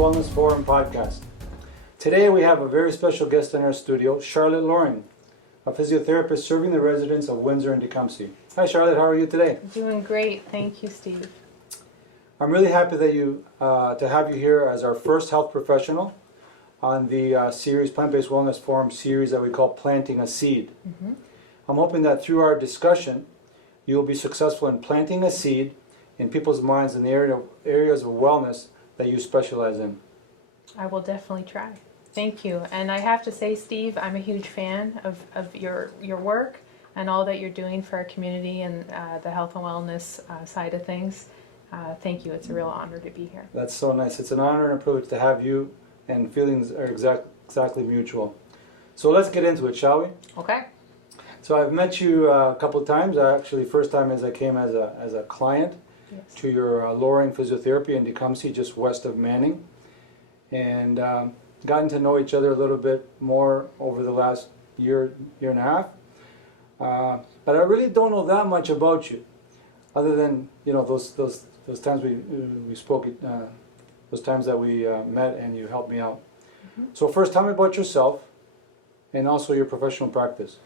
Wellness Forum podcast. Today we have a very special guest in our studio, Charlotte Loaring, a physiotherapist serving the residents of Windsor and Tecumseh. Hi Charlotte, how are you today? Doing great, thank you, Steve. I'm really happy that to have you here as our first health professional on the series, Plant Based Wellness Forum series that we call Planting a Seed. Mm-hmm. I'm hoping that through our discussion, you will be successful in planting a seed in people's minds in the areas of wellness that you specialize in. I will definitely try. Thank you. And I have to say, Steve, I'm a huge fan of your work and all that you're doing for our community and the health and wellness side of things. Thank you. It's a real honor to be here. That's so nice. It's an honor and a privilege to have you, and feelings are exactly mutual. So let's get into it, shall we? Okay. So I've met you a couple of times. Actually, first time as I came as a client. Yes. To your Loaring Physiotherapy in Tecumseh, just west of Manning, and gotten to know each other a little bit more over the last year and a half. But I really don't know that much about you, other than those times we spoke, those times that we met and you helped me out. Mm-hmm. So first, tell me about yourself and also your professional practice.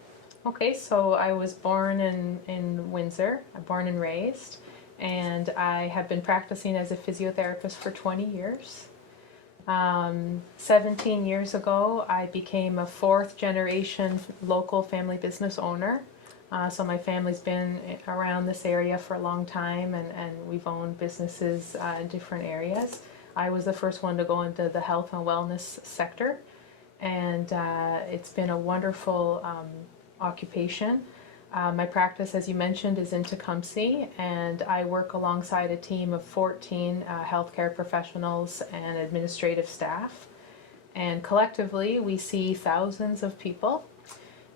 Okay, so I was born in Windsor. I'm born and raised. And I have been practicing as a physiotherapist for 20 years. 17 years ago, I became a fourth generation local family business owner. So my family's been around this area for a long time, and we've owned businesses in different areas. I was the first one to go into the health and wellness sector, and it's been a wonderful occupation. My practice, as you mentioned, is in Tecumseh, and I work alongside a team of 14 healthcare professionals and administrative staff. And collectively, we see thousands of people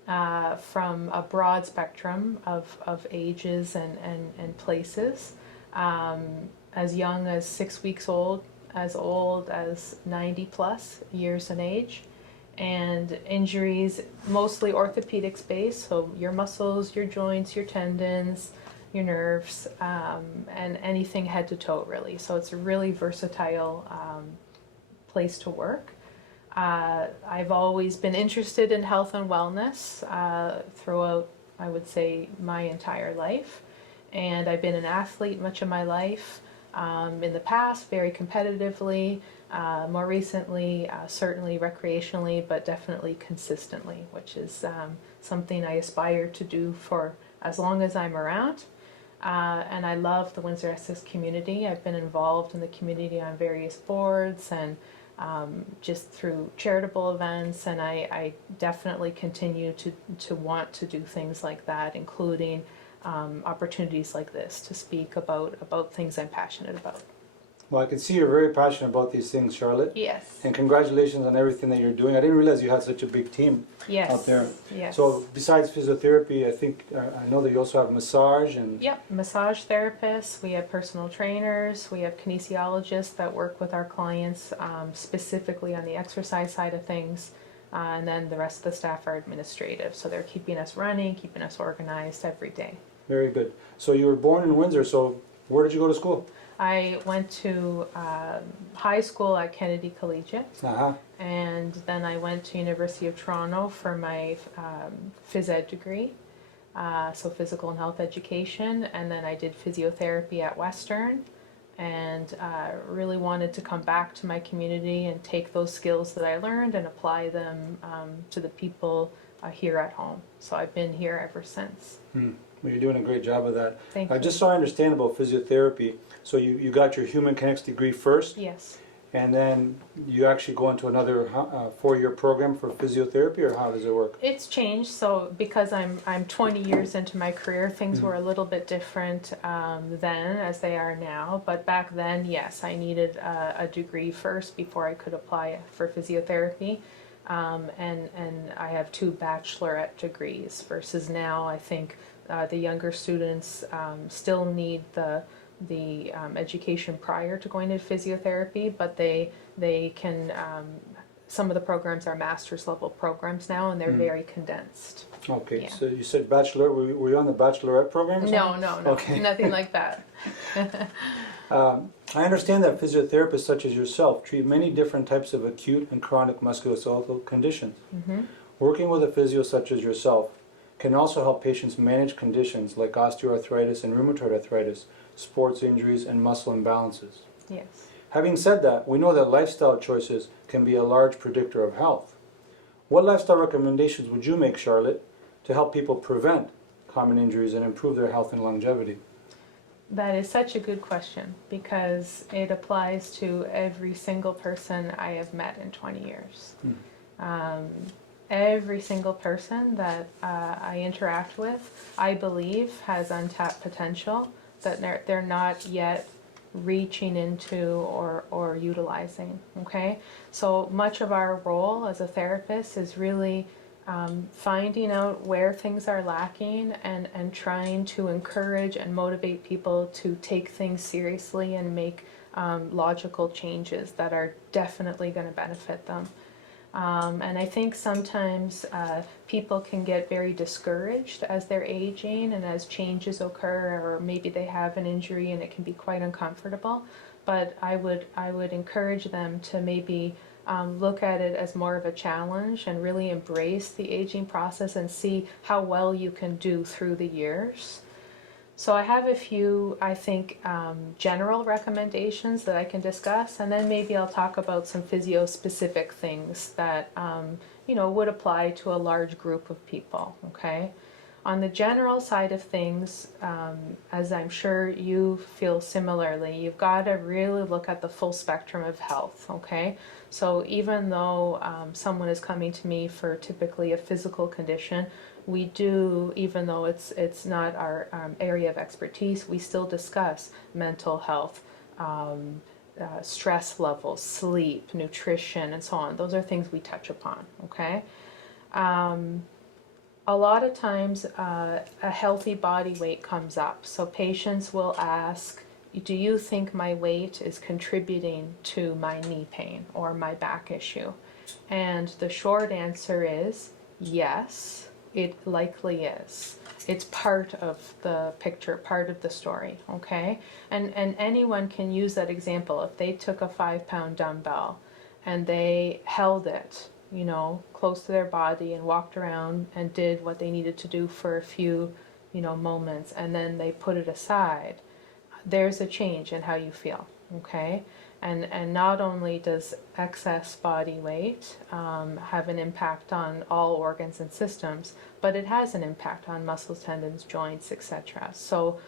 from a broad spectrum of ages and places, as young as 6 weeks old, as old as 90 plus years in age. And injuries, mostly orthopedics based, so your muscles, your joints, your tendons, your nerves, and anything head to toe really. So it's a really versatile place to work. I've always been interested in health and wellness throughout, I would say, my entire life. And I've been an athlete much of my life. In the past, very competitively. More recently, certainly recreationally, but definitely consistently, which is something I aspire to do for as long as I'm around. And I love the Windsor Essex community. I've been involved in the community on various boards and just through charitable events, and I definitely continue to want to do things like that, including opportunities like this to speak about things I'm passionate about. Well, I can see you're very passionate about these things, Charlotte. Yes. And congratulations on everything that you're doing. I didn't realize you had such a big team out there. Yes. So besides physiotherapy, I think I know that you also have massage and. Yep, massage therapists. We have personal trainers. We have kinesiologists that work with our clients specifically on the exercise side of things. And then the rest of the staff are administrative. So they're keeping us running, keeping us organized every day. Very good. So you were born in Windsor. So where did you go to school? I went to high school at Kennedy Collegiate, and then I went to University of Toronto for my phys ed degree, so physical and health education, and then I did physiotherapy at Western, and really wanted to come back to my community and take those skills that I learned and apply them to the people here at home. So I've been here ever since. Well, you're doing a great job of that. Thank you. Just so I understand about physiotherapy, so you got your Human Kinetics degree first? Yes. And then you actually go into another 4-year program for physiotherapy, or how does it work? It's changed. So because I'm 20 years into my career, things were a little bit different then as they are now. But back then, yes, I needed a degree first before I could apply for physiotherapy. And I have 2 bachelorette degrees versus now I think the younger students still need the education prior to going to physiotherapy, but they can, some of the programs are master's level programs now, and they're very condensed. Okay, Yeah. so you said bachelor, were you on the bachelorette program or something? No, Okay. nothing like that. I understand that physiotherapists such as yourself treat many different types of acute and chronic musculoskeletal conditions. Mm-hmm. Working with a physio such as yourself can also help patients manage conditions like osteoarthritis and rheumatoid arthritis, sports injuries, and muscle imbalances. Yes. Having said that, we know that lifestyle choices can be a large predictor of health. What lifestyle recommendations would you make, Charlotte, to help people prevent common injuries and improve their health and longevity? That is such a good question because it applies to every single person I have met in 20 years. Every single person that I interact with, I believe, has untapped potential that they're not yet reaching into or utilizing, okay? So much of our role as a therapist is really finding out where things are lacking and trying to encourage and motivate people to take things seriously and make logical changes that are definitely going to benefit them. And I think sometimes people can get very discouraged as they're aging and as changes occur, or maybe they have an injury and it can be quite uncomfortable. But I would encourage them to maybe look at it as more of a challenge and really embrace the aging process and see how well you can do through the years. So I have a few, I think, general recommendations that I can discuss, and then maybe I'll talk about some physio-specific things that, would apply to a large group of people, okay? On the general side of things, as I'm sure you feel similarly, you've got to really look at the full spectrum of health, okay? So even though someone is coming to me for typically a physical condition, we do, even though it's not our area of expertise, we still discuss mental health, stress levels, sleep, nutrition, and so on. Those are things we touch upon, okay? A lot of times a healthy body weight comes up. So patients will ask, do you think my weight is contributing to my knee pain or my back issue? And the short answer is yes. It likely is. It's part of the picture, part of the story, okay? And anyone can use that example. If they took a 5-pound dumbbell and they held it, close to their body and walked around and did what they needed to do for a few, moments, and then they put it aside, there's a change in how you feel, okay? And not only does excess body weight have an impact on all organs and systems, but it has an impact on muscles, tendons, joints, etc. So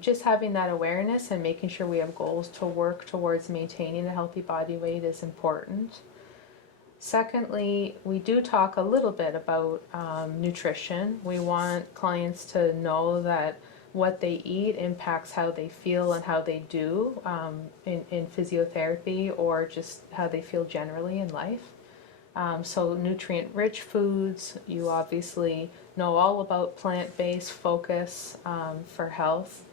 just having that awareness and making sure we have goals to work towards maintaining a healthy body weight is important. Secondly, we do talk a little bit about nutrition. We want clients to know that what they eat impacts how they feel and how they do in physiotherapy or just how they feel generally in life. So nutrient-rich foods, you obviously know all about plant-based focus for health.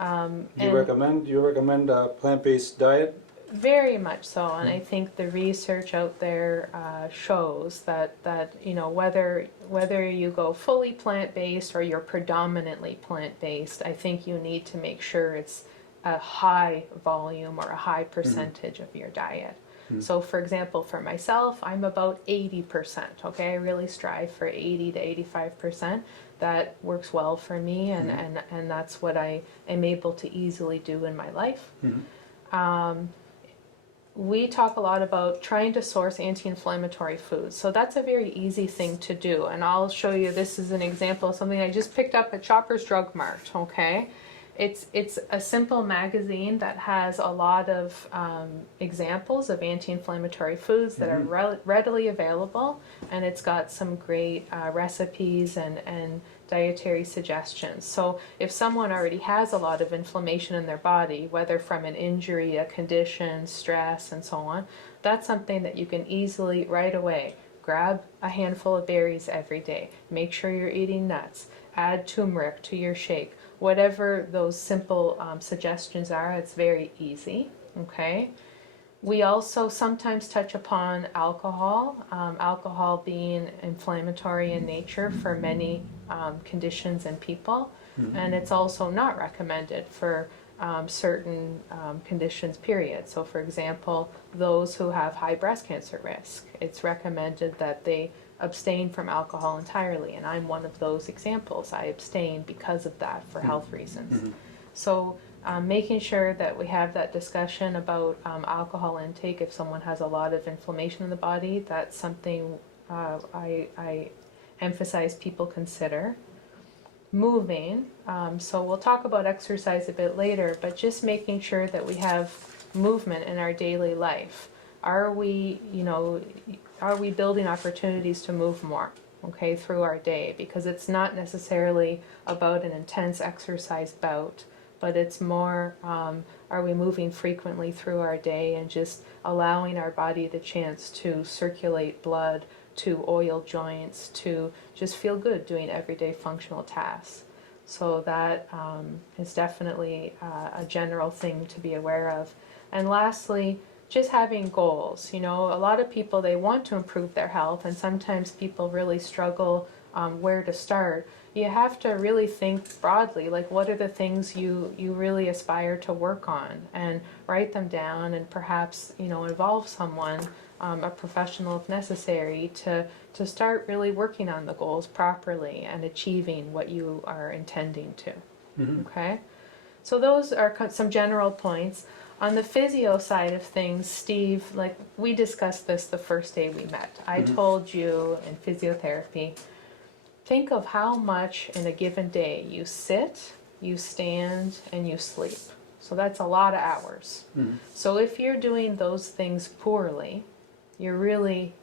Do you recommend a plant-based diet? Very much so, and I think the research out there shows that whether you go fully plant-based or you're predominantly plant-based, I think you need to make sure it's a high volume or a high percentage of your diet. So for example, for myself, I'm about 80%, okay? I really strive for 80 to 85%. That works well for me, and that's what I am able to easily do in my life. We talk a lot about trying to source anti-inflammatory foods. So that's a very easy thing to do. And I'll show you, this is an example of something I just picked up at Shoppers Drug Mart, okay? It's a simple magazine that has a lot of examples of anti-inflammatory foods that are readily available. And it's got some great recipes and dietary suggestions. So if someone already has a lot of inflammation in their body, whether from an injury, a condition, stress, and so on, that's something that you can easily, right away, grab a handful of berries every day. Make sure you're eating nuts. Add turmeric to your shake. Whatever those simple suggestions are, it's very easy, okay? We also sometimes touch upon alcohol, alcohol being inflammatory in nature for many conditions and people, and it's also not recommended for certain conditions, period. So for example, those who have high breast cancer risk, it's recommended that they abstain from alcohol entirely, and I'm one of those examples. I abstain because of that for health reasons. So making sure that we have that discussion about alcohol intake if someone has a lot of inflammation in the body, that's something I emphasize people consider. Moving, so we'll talk about exercise a bit later, but just making sure that we have movement in our daily life. Are we building opportunities to move more, okay, through our day? Because it's not necessarily about an intense exercise bout, but it's more, are we moving frequently through our day and just allowing our body the chance to circulate blood, to oil joints, to just feel good doing everyday functional tasks. So that is definitely a general thing to be aware of. And lastly, just having goals. You know, a lot of people, they want to improve their health, and sometimes people really struggle where to start. You have to really think broadly, like what are the things you really aspire to work on, and write them down, and perhaps, you know, involve someone, a professional if necessary, to start really working on the goals properly and achieving what you are intending to. Okay? So those are some general points. On the physio side of things, Steve, like we discussed this the first day we met. I told you in physiotherapy, think of how much in a given day you sit, you stand, and you sleep. So that's a lot of hours. So if you're doing those things poorly, you're really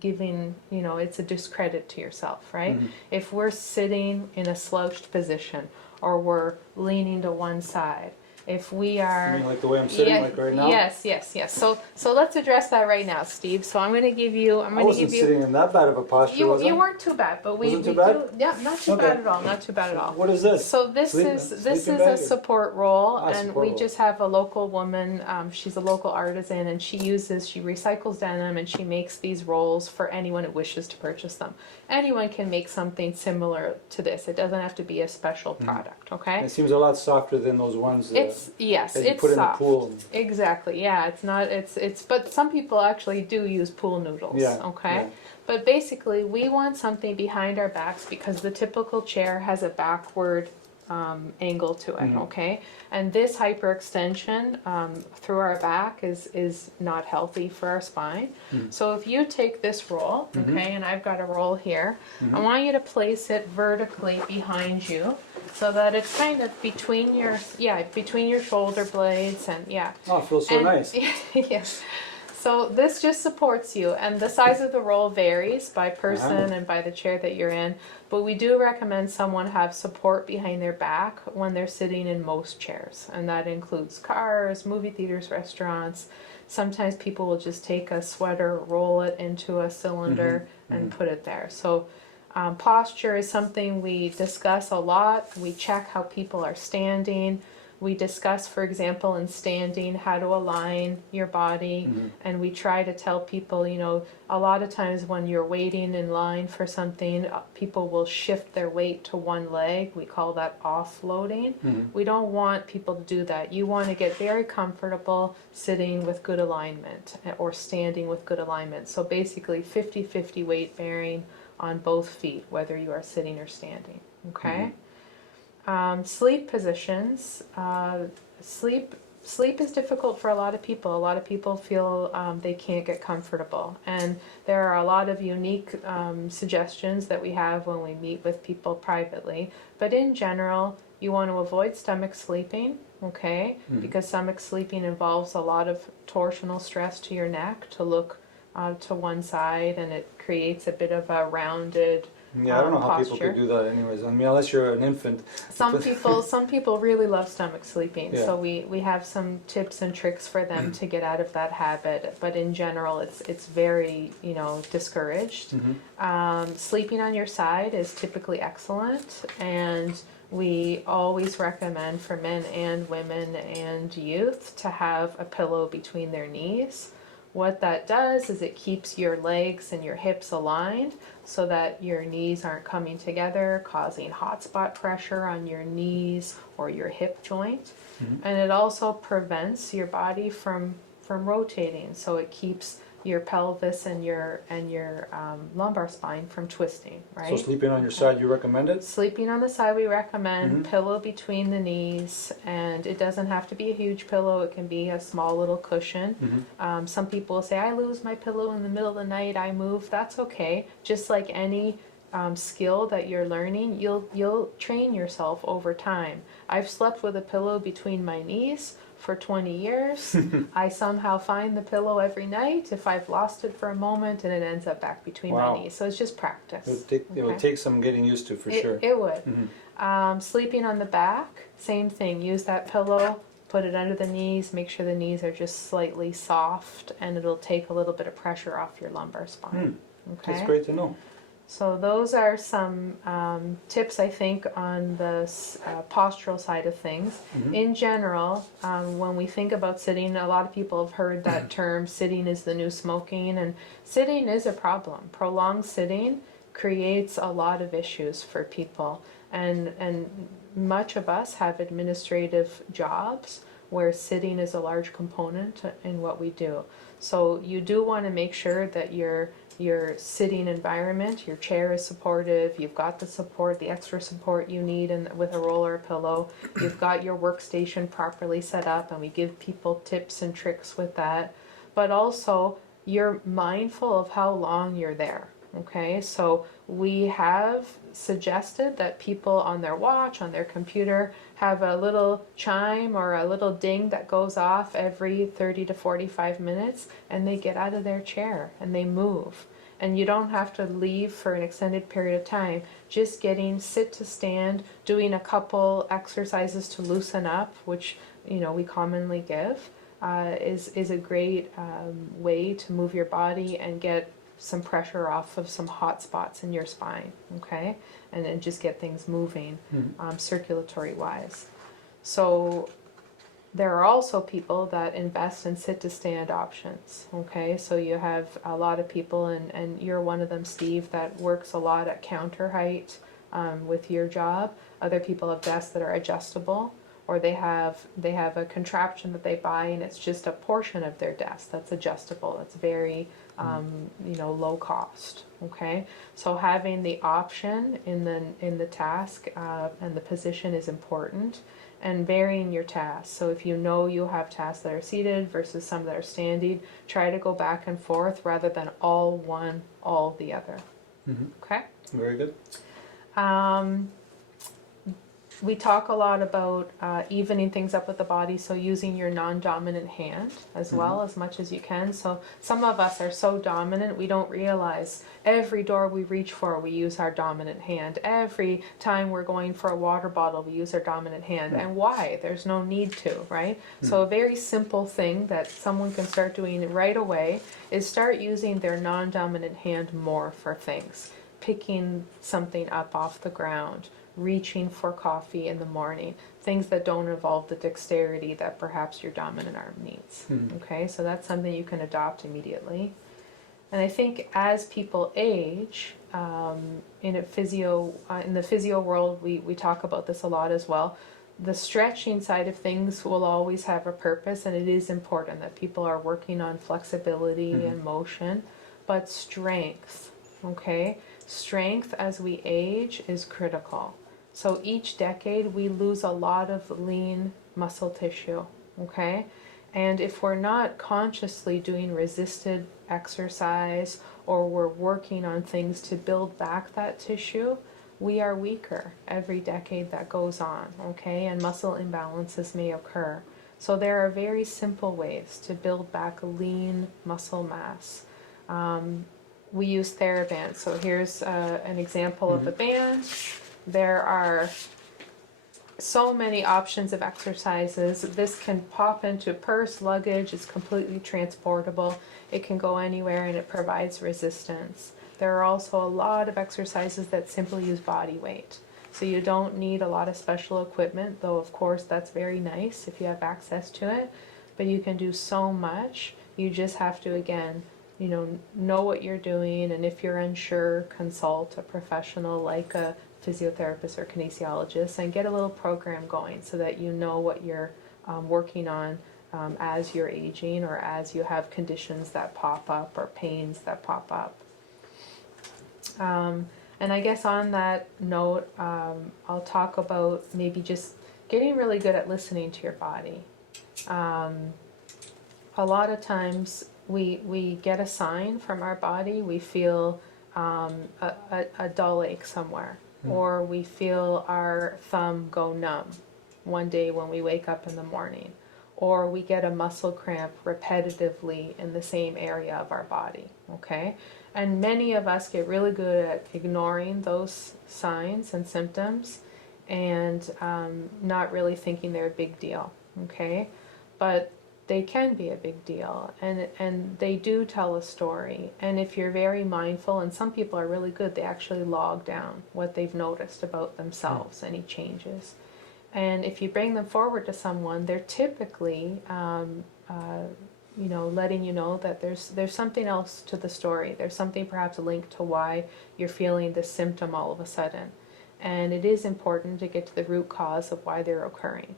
giving, you know, it's a discredit to yourself, right? If we're sitting in a slouched position or we're leaning to one side, if we are... You mean like the way I'm sitting, like right now? Yes. So let's address that right now, Steve. So I'm going to give you... I wasn't sitting in that bad of a posture, was I? You weren't too bad, but we Wasn't too bad? do... Yeah, not too bad at all, not too bad at all. What is this? So this is Sleeping a bag? support role, and support we role. just have a local woman, she's a local artisan, and she recycles denim, and she makes these rolls for anyone who wishes to purchase them. Anyone can make something similar to this. It doesn't have to be a special product, okay? It seems a lot softer than those ones that It's, yes, that you it's put soft. in a pool. Exactly, yeah, it's not, but some people actually do use pool noodles, Yeah, okay? yeah. But basically, we want something behind our backs because the typical chair has a backward angle to it, okay? And this hyperextension through our back is not healthy for our spine. So if you take this roll, okay, and I've got a roll here, I want you to place it vertically behind you so that it's kind of between your shoulder blades, and Oh, it feels so nice. Yes. So this just supports you, and the size of the roll varies by person and by the chair that you're in, but we do recommend someone have support behind their back when they're sitting in most chairs, and that includes cars, movie theaters, restaurants. Sometimes people will just take a sweater, roll it into a cylinder, and put it there. So posture is something we discuss a lot. We check how people are standing. We discuss, for example, in standing, how to align your body, and we try to tell people, you know, a lot of times when you're waiting in line for something, people will shift their weight to one leg. We call that offloading. We don't want people to do that. You want to get very comfortable sitting with good alignment or standing with good alignment. So basically 50-50 weight bearing on both feet, whether you are sitting or standing, okay? Sleep positions. Sleep is difficult for a lot of people. A lot of people feel they can't get comfortable. And there are a lot of unique suggestions that we have when we meet with people privately. But in general, you want to avoid stomach sleeping, okay? Because stomach sleeping involves a lot of torsional stress to your neck to look to one side, and it creates a bit of a rounded Yeah, I don't know how posture. people could do that anyways. I mean, unless you're an infant. Some people really love stomach sleeping, Yeah. so we have some tips and tricks for them to get out of that habit. But in general, it's very, you know, discouraged. Sleeping on your side is typically excellent, and we always recommend for men and women and youth to have a pillow between their knees What that does is it keeps your legs and your hips aligned so that your knees aren't coming together, causing hot spot pressure on your knees or your hip joint. And it also prevents your body from rotating, so it keeps your pelvis and your lumbar spine from twisting, right? So sleeping on your side, you recommend it? Sleeping on the side we recommend, pillow between the knees, and it doesn't have to be a huge pillow, it can be a small little cushion. Some people say, I lose my pillow in the middle of the night, I move. That's okay. Just like any skill that you're learning, you'll train yourself over time. I've slept with a pillow between my knees for 20 years. I somehow find the pillow every night if I've lost it for a moment, and it ends up back between my knees. So it's just practice. It would take some getting used to, for sure. It would. Sleeping on the back, same thing. Use that pillow, put it under the knees, make sure the knees are just slightly soft, and it'll take a little bit of pressure off your lumbar spine. Okay? That's great to know. So those are some tips, I think, on the postural side of things. In general, when we think about sitting, a lot of people have heard that term, sitting is the new smoking, and sitting is a problem. Prolonged sitting creates a lot of issues for people, and much of us have administrative jobs where sitting is a large component in what we do. So you do want to make sure that your sitting environment, your chair is supportive, you've got the support, the extra support you need with a roll or a pillow, you've got your workstation properly set up, and we give people tips and tricks with that, but also you're mindful of how long you're there. Okay, so we have suggested that people on their watch, on their computer, have a little chime or a little ding that goes off every 30 to 45 minutes, and they get out of their chair and they move. And you don't have to leave for an extended period of time. Just getting sit to stand, doing a couple exercises to loosen up, which we commonly give, is a great way to move your body and get some pressure off of some hot spots in your spine, okay? And then just get things moving circulatory wise. So there are also people that invest in sit to stand options, okay? So you have a lot of people, and you're one of them, Steve, that works a lot at counter height with your job. Other people have desks that are adjustable, or they have a contraption that they buy, and it's just a portion of their desk that's adjustable. It's very low cost. Okay, so having the option in the task and the position is important, and varying your tasks. So if you have tasks that are seated versus some that are standing, try to go back and forth rather than all one, all the other. Okay. Very good. We talk a lot about evening things up with the body, so using your non-dominant hand as well as much as you can. So some of us are so dominant we don't realize every door we reach for we use our dominant hand. Every time we're going for a water bottle we use our dominant hand. And why? There's no need to, right? So a very simple thing that someone can start doing right away is start using their non-dominant hand more for things. Picking something up off the ground, reaching for coffee in the morning, things that don't involve the dexterity that perhaps your dominant arm needs. Okay, so that's something you can adopt immediately. And I think as people age, in the physio world, we talk about this a lot as well. The stretching side of things will always have a purpose, and it is important that people are working on flexibility and motion, but strength, okay? Strength as we age is critical. So each decade we lose a lot of lean muscle tissue, okay? And if we're not consciously doing resisted exercise, or we're working on things to build back that tissue, we are weaker every decade that goes on, okay? And muscle imbalances may occur. So there are very simple ways to build back lean muscle mass. We use TheraBand. So here's an example of a band. There are so many options of exercises. This can pop into purse, luggage, it's completely transportable. It can go anywhere, and it provides resistance. There are also a lot of exercises that simply use body weight. So you don't need a lot of special equipment, though of course that's very nice if you have access to it. But you can do so much You just have to, again, know what you're doing, and if you're unsure, consult a professional like a physiotherapist or kinesiologist and get a little program going so that you know what you're working on as you're aging or as you have conditions that pop up or pains that pop up. And I guess on that note, I'll talk about maybe just getting really good at listening to your body. A lot of times we get a sign from our body. We feel a dull ache somewhere, or we feel our thumb go numb one day when we wake up in the morning, or we get a muscle cramp repetitively in the same area of our body, okay? And many of us get really good at ignoring those signs and symptoms and not really thinking they're a big deal, okay? But they can be a big deal, and they do tell a story. And if you're very mindful, and some people are really good, they actually log down what they've noticed about themselves, any changes. And if you bring them forward to someone, they're typically, letting you know that there's something else to the story. There's something perhaps linked to why you're feeling this symptom all of a sudden. And it is important to get to the root cause of why they're occurring.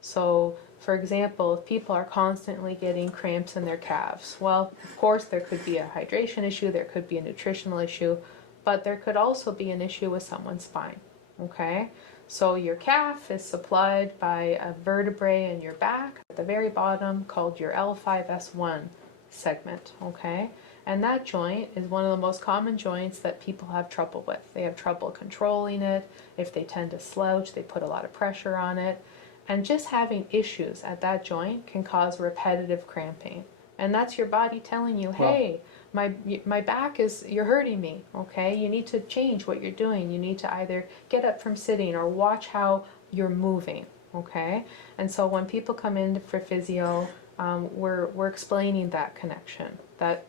So, for example, if people are constantly getting cramps in their calves, well, of course there could be a hydration issue, there could be a nutritional issue, but there could also be an issue with someone's spine, okay? So your calf is supplied by a vertebrae in your back at the very bottom called your L5S1 segment, okay? And that joint is one of the most common joints that people have trouble with. They have trouble controlling it. If they tend to slouch, they put a lot of pressure on it. And just having issues at that joint can cause repetitive cramping. And that's your body telling you, hey, my back you're hurting me, okay? You need to change what you're doing. You need to either get up from sitting or watch how you're moving, okay? And so when people come in for physio, we're explaining that connection, that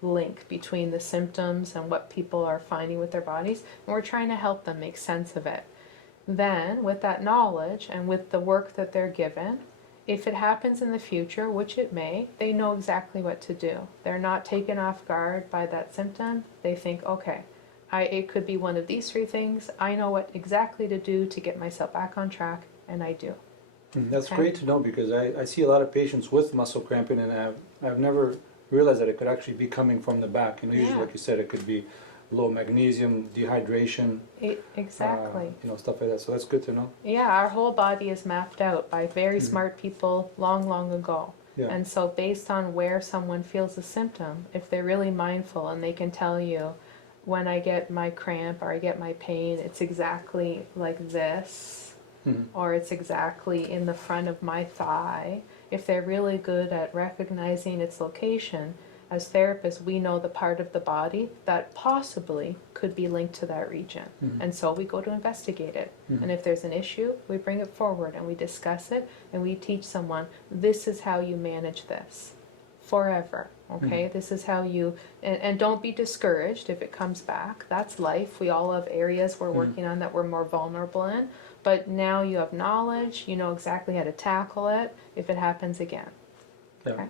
link between the symptoms and what people are finding with their bodies, and we're trying to help them make sense of it. Then, with that knowledge and with the work that they're given, if it happens in the future, which it may, they know exactly what to do. They're not taken off guard by that symptom. They think, okay, it could be one of these three things. I know what exactly to do to get myself back on track, and I do. That's great to know, because I see a lot of patients with muscle cramping, and I've never realized that it could actually be coming from the back. Usually, like you said, it could be low magnesium, dehydration. Exactly. Stuff like that. So that's good to know. Yeah, our whole body is mapped out by very smart people long ago. Yeah. And so based on where someone feels a symptom, if they're really mindful and they can tell you, when I get my cramp or I get my pain, it's exactly like this, or it's exactly in the front of my thigh. If they're really good at recognizing its location, as therapists, we know the part of the body that possibly could be linked to that region. And so we go to investigate it. And if there's an issue, we bring it forward and we discuss it, and we teach someone, this is how you manage this forever, okay? This is how you, and don't be discouraged if it comes back. That's life. We all have areas we're working on that we're more vulnerable in, but now you have knowledge, you know exactly how to tackle it if it happens again. Yeah. Okay?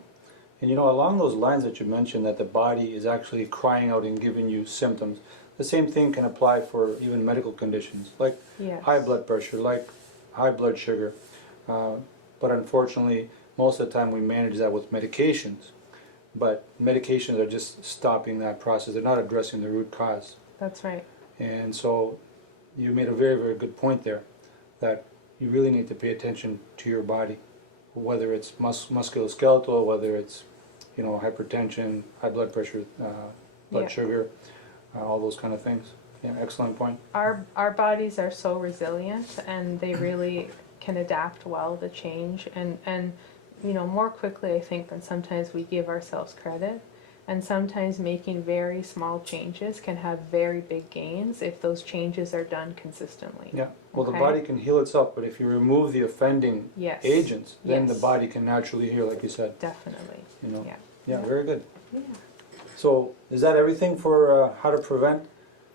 And along those lines that you mentioned, that the body is actually crying out and giving you symptoms, the same thing can apply for even medical conditions, like high blood pressure, like high blood sugar. But unfortunately, most of the time we manage that with medications. But medications are just stopping that process. They're not addressing the root cause. That's right. And so you made a very, very good point there, that you really need to pay attention to your body, whether it's musculoskeletal, whether it's hypertension, high blood pressure, blood sugar, all those kind of things. Yeah, excellent point. Our bodies are so resilient, and they really can adapt well to change, and more quickly, I think, than sometimes we give ourselves credit. And sometimes making very small changes can have very big gains if those changes are done consistently. Yeah. Well, the body can heal itself, but if you remove the offending agents, then the body can naturally heal, like you said. Definitely. Yeah, very good. Yeah. So, is that everything for how to prevent?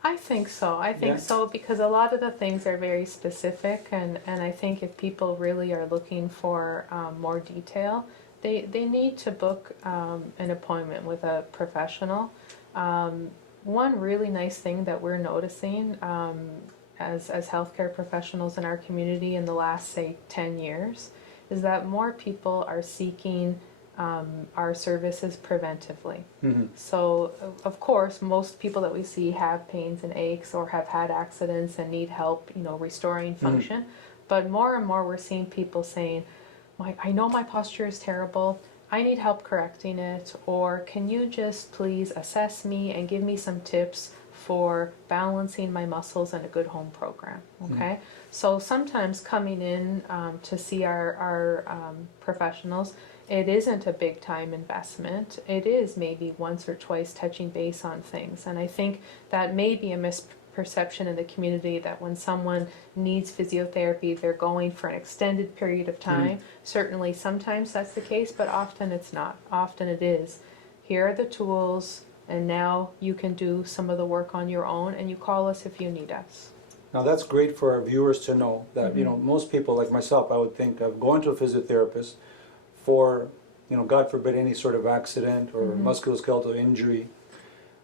I think so. I think so, because a lot of the things are very specific, and I think if people really are looking for more detail, They need to book an appointment with a professional. One really nice thing that we're noticing as healthcare professionals in our community in the last, say, 10 years is that more people are seeking our services preventively. So, of course, most people that we see have pains and aches or have had accidents and need help, restoring function. But more and more we're seeing people saying, I know my posture is terrible, I need help correcting it, or can you just please assess me and give me some tips for balancing my muscles in a good home program, okay? So sometimes coming in to see our professionals, it isn't a big time investment. It is maybe once or twice touching base on things. And I think that may be a misperception in the community that when someone needs physiotherapy, they're going for an extended period of time. Certainly sometimes that's the case, but often it's not. Often it is. Here are the tools, and now you can do some of the work on your own, and you call us if you need us. Now that's great for our viewers to know that, most people like myself, I would think of going to a physiotherapist for, God forbid, any sort of accident or musculoskeletal injury.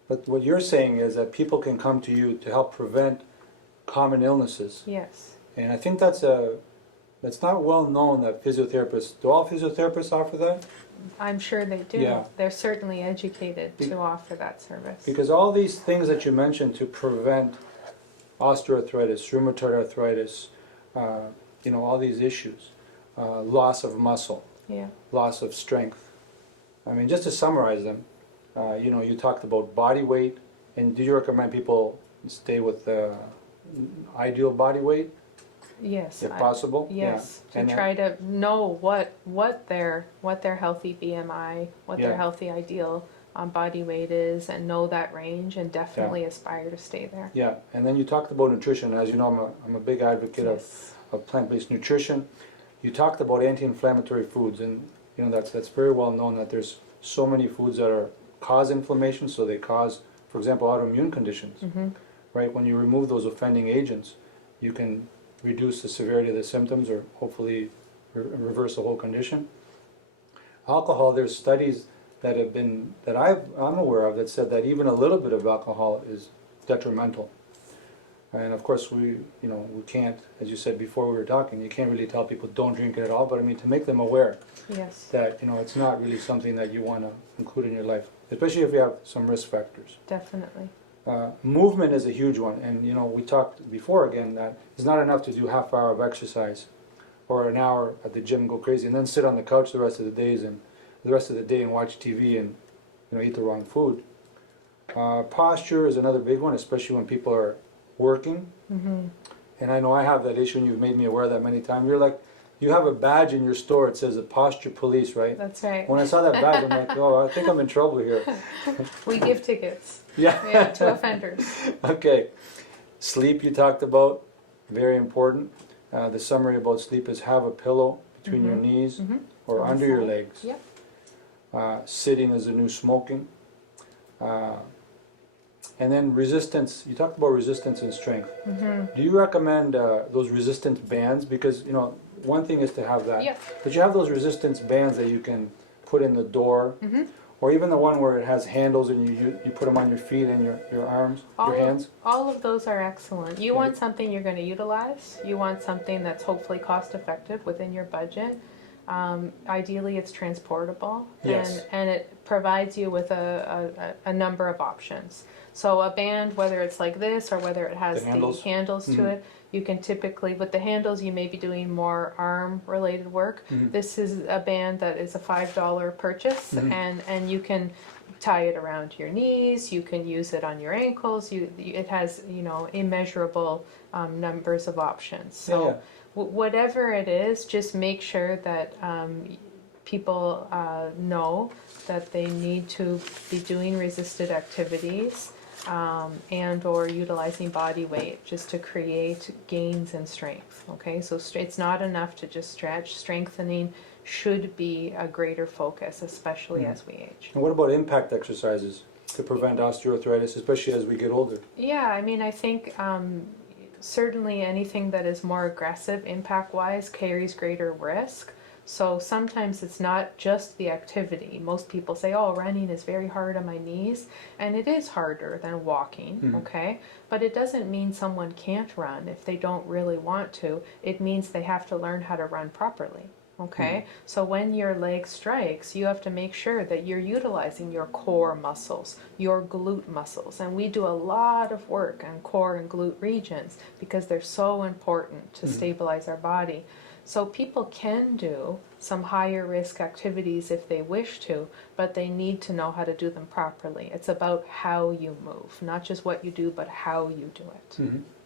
But what you're saying is that people can come to you to help prevent common illnesses. Yes. And I think that's not well known that physiotherapists, do all physiotherapists offer that? I'm sure they do. Yeah. They're certainly educated to offer that service. Because all these things that you mentioned to prevent osteoarthritis, rheumatoid arthritis, all these issues, loss of muscle, loss of strength. I mean, just to summarize them, you talked about body weight, and do you recommend people stay with the ideal body weight? Yes, if possible. Yes, yeah. to try to know what their healthy BMI, what their healthy ideal body weight is, and know that range, and definitely aspire to stay there. Yeah, and then you talked about nutrition. As you know, I'm a big advocate of plant-based nutrition. You talked about anti-inflammatory foods, and that's very well known that there's so many foods that cause inflammation, so they cause, for example, autoimmune conditions. Right? When you remove those offending agents, you can reduce the severity of the symptoms, or hopefully reverse the whole condition. Alcohol, there's studies that I'm aware of that said that even a little bit of alcohol is detrimental. And of course we can't, as you said before we were talking, you can't really tell people don't drink it at all, but I mean to make them aware that it's not really something that you want to include in your life, especially if you have some risk factors. Definitely. Movement is a huge one, and we talked before again that it's not enough to do half hour of exercise or an hour at the gym, go crazy, and then sit on the couch the rest of the day and watch TV and eat the wrong food. Posture is another big one, especially when people are working. And I know I have that issue, and you've made me aware of that many times. You have a badge in your store, it says the posture police, right? That's right. When I saw that badge, I'm like, oh, I think I'm in trouble here. We give tickets. Yeah. To offenders. Okay. Sleep you talked about, very important. The summary about sleep is have a pillow between your knees or under your legs. Yep. Sitting is the new smoking. And then resistance, you talked about resistance and strength. Do you recommend those resistance bands? Because, one thing is to have that, but you have those resistance bands that you can put in the door, or even the one where it has handles and you put them on your feet and your arms, your hands. All of those are excellent. You want something you're going to utilize. You want something that's hopefully cost effective within your budget. Ideally it's transportable, and it provides you with a number of options. So a band, whether it's like this or whether it has the handles to it, you can typically, with the handles you may be doing more arm related work. This is a band that is a $5 purchase, and you can tie it around your knees, you can use it on your ankles, it has immeasurable numbers of options. So whatever it is, just make sure that people know that they need to be doing resisted activities and or utilizing body weight just to create gains in strength. Okay, so it's not enough to just stretch. Strengthening should be a greater focus, especially as we age. And what about impact exercises to prevent osteoarthritis, especially as we get older? Yeah, I mean, I think certainly anything that is more aggressive impact-wise carries greater risk. So sometimes it's not just the activity. Most people say, oh, running is very hard on my knees, and it is harder than walking, okay? But it doesn't mean someone can't run if they don't really want to. It means they have to learn how to run properly. Okay, so when your leg strikes, you have to make sure that you're utilizing your core muscles, your glute muscles. And we do a lot of work on core and glute regions because they're so important to stabilize our body. So people can do some higher risk activities if they wish to, but they need to know how to do them properly. It's about how you move, not just what you do, but how you do it.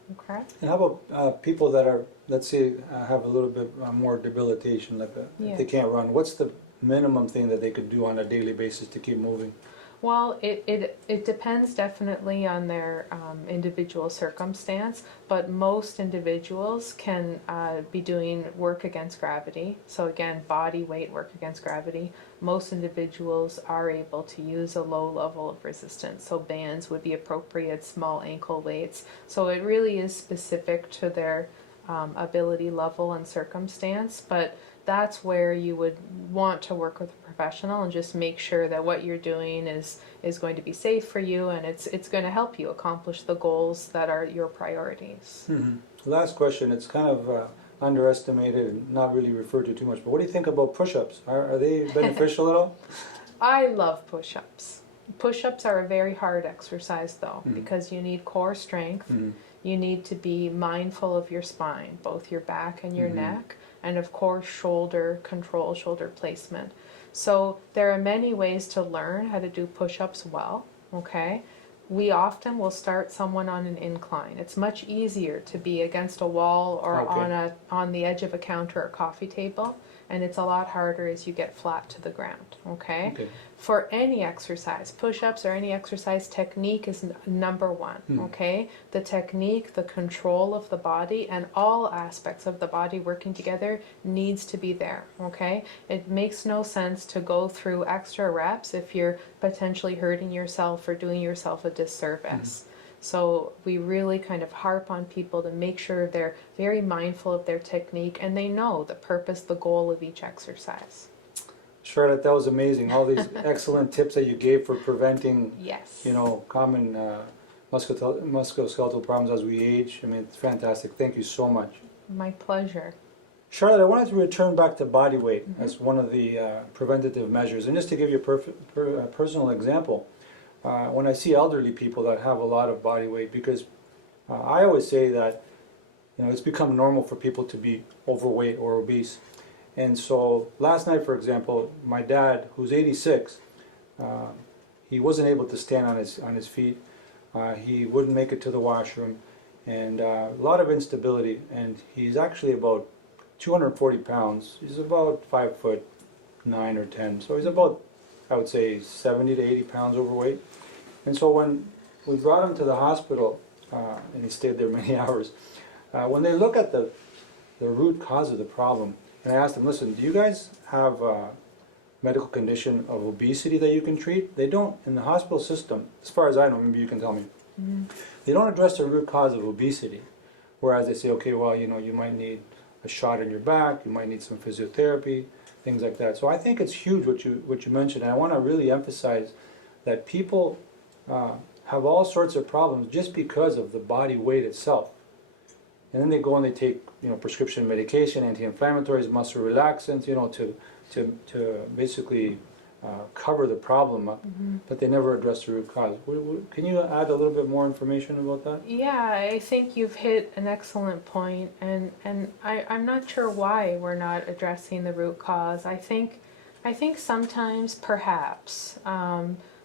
Okay. And how about people that are, let's say, have a little bit more debilitation, like if they can't run? What's the minimum thing that they could do on a daily basis to keep moving? Well, it depends definitely on their individual circumstance, but most individuals can be doing work against gravity. So again, body weight work against gravity. Most individuals are able to use a low level of resistance. So bands would be appropriate, small ankle weights. So it really is specific to their ability level and circumstance, but that's where you would want to work with a professional and just make sure that what you're doing is going to be safe for you, and it's going to help you accomplish the goals that are your priorities. Last question, it's kind of underestimated and not really referred to too much, but what do you think about push-ups? Are they beneficial at all? I love push-ups. Push-ups are a very hard exercise though, because you need core strength. You need to be mindful of your spine, both your back and your neck, and of course shoulder control, shoulder placement. So there are many ways to learn how to do push-ups well, okay? We often will start someone on an incline. It's much easier to be against a wall or on the edge of a counter or coffee table, and it's a lot harder as you get flat to the ground, okay? For any exercise, push-ups or any exercise, technique is number one, okay? The technique, the control of the body, and all aspects of the body working together needs to be there, okay? It makes no sense to go through extra reps if you're potentially hurting yourself or doing yourself a disservice. So we really kind of harp on people to make sure they're very mindful of their technique and they know the purpose, the goal of each exercise. Charlotte, that was amazing. All these excellent tips that you gave for preventing, you know, common musculoskeletal problems as we age. I mean, it's fantastic. Thank you so much. My pleasure. Charlotte, I wanted to return back to body weight as one of the preventative measures. And just to give you a personal example, when I see elderly people that have a lot of body weight, because I always say that, you know, it's become normal for people to be overweight or obese. And so last night, for example, my dad, who's 86, he wasn't able to stand on his feet. He wouldn't make it to the washroom, and a lot of instability. And he's actually about 240 pounds. He's about 5'9" or 10. So he's about, I would say, 70 to 80 pounds overweight. And so when we brought him to the hospital, and he stayed there many hours, when they look at the root cause of the problem, and I asked them, listen, do you guys have a medical condition of obesity that you can treat? They don't, in the hospital system, as far as I know, maybe you can tell me, they don't address the root cause of obesity. Whereas they say, okay, well, you know, you might need a shot in your back, you might need some physiotherapy, things like that. So I think it's huge what you mentioned, and I want to really emphasize that people have all sorts of problems just because of the body weight itself. And then they go and they take, you know, prescription medication, anti-inflammatories, muscle relaxants, you know, to basically cover the problem up, but they never address the root cause. Can you add a little bit more information about that? Yeah, I think you've hit an excellent point, and I'm not sure why we're not addressing the root cause. I think sometimes, perhaps,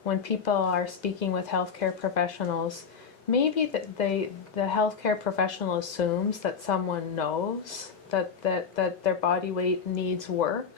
when people are speaking with healthcare professionals, maybe that the healthcare professional assumes that someone knows that their body weight needs work,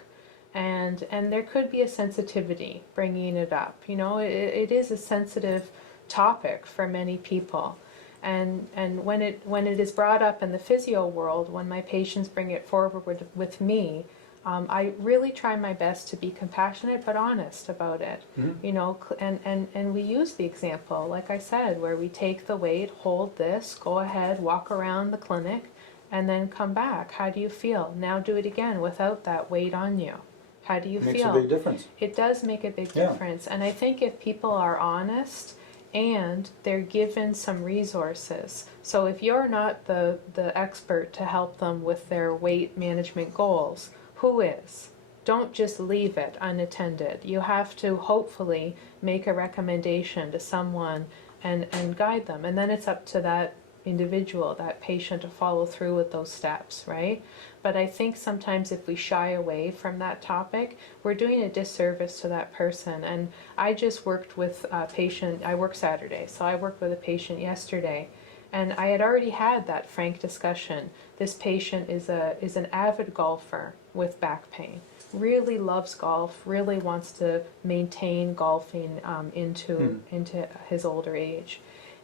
and there could be a sensitivity bringing it up. You know, it is a sensitive topic for many people, and when it is brought up in the physio world, when my patients bring it forward with me, I really try my best to be compassionate but honest about it. You know, and we use the example, like I said, where we take the weight, hold this, go ahead, walk around the clinic, and then come back. How do you feel? Now do it again without that weight on you. How do you Makes feel? a big difference. It does make a big Yeah. difference. And I think if people are honest and they're given some resources, so if you're not the expert to help them with their weight management goals, who is? Don't just leave it unattended. You have to hopefully make a recommendation to someone and guide them. And then it's up to that individual, that patient, to follow through with those steps, right? But I think sometimes if we shy away from that topic, we're doing a disservice to that person. And I just worked with a patient, I work Saturday, so I worked with a patient yesterday, and I had already had that frank discussion. This patient is an avid golfer with back pain, really loves golf, really wants to maintain golfing into his older age.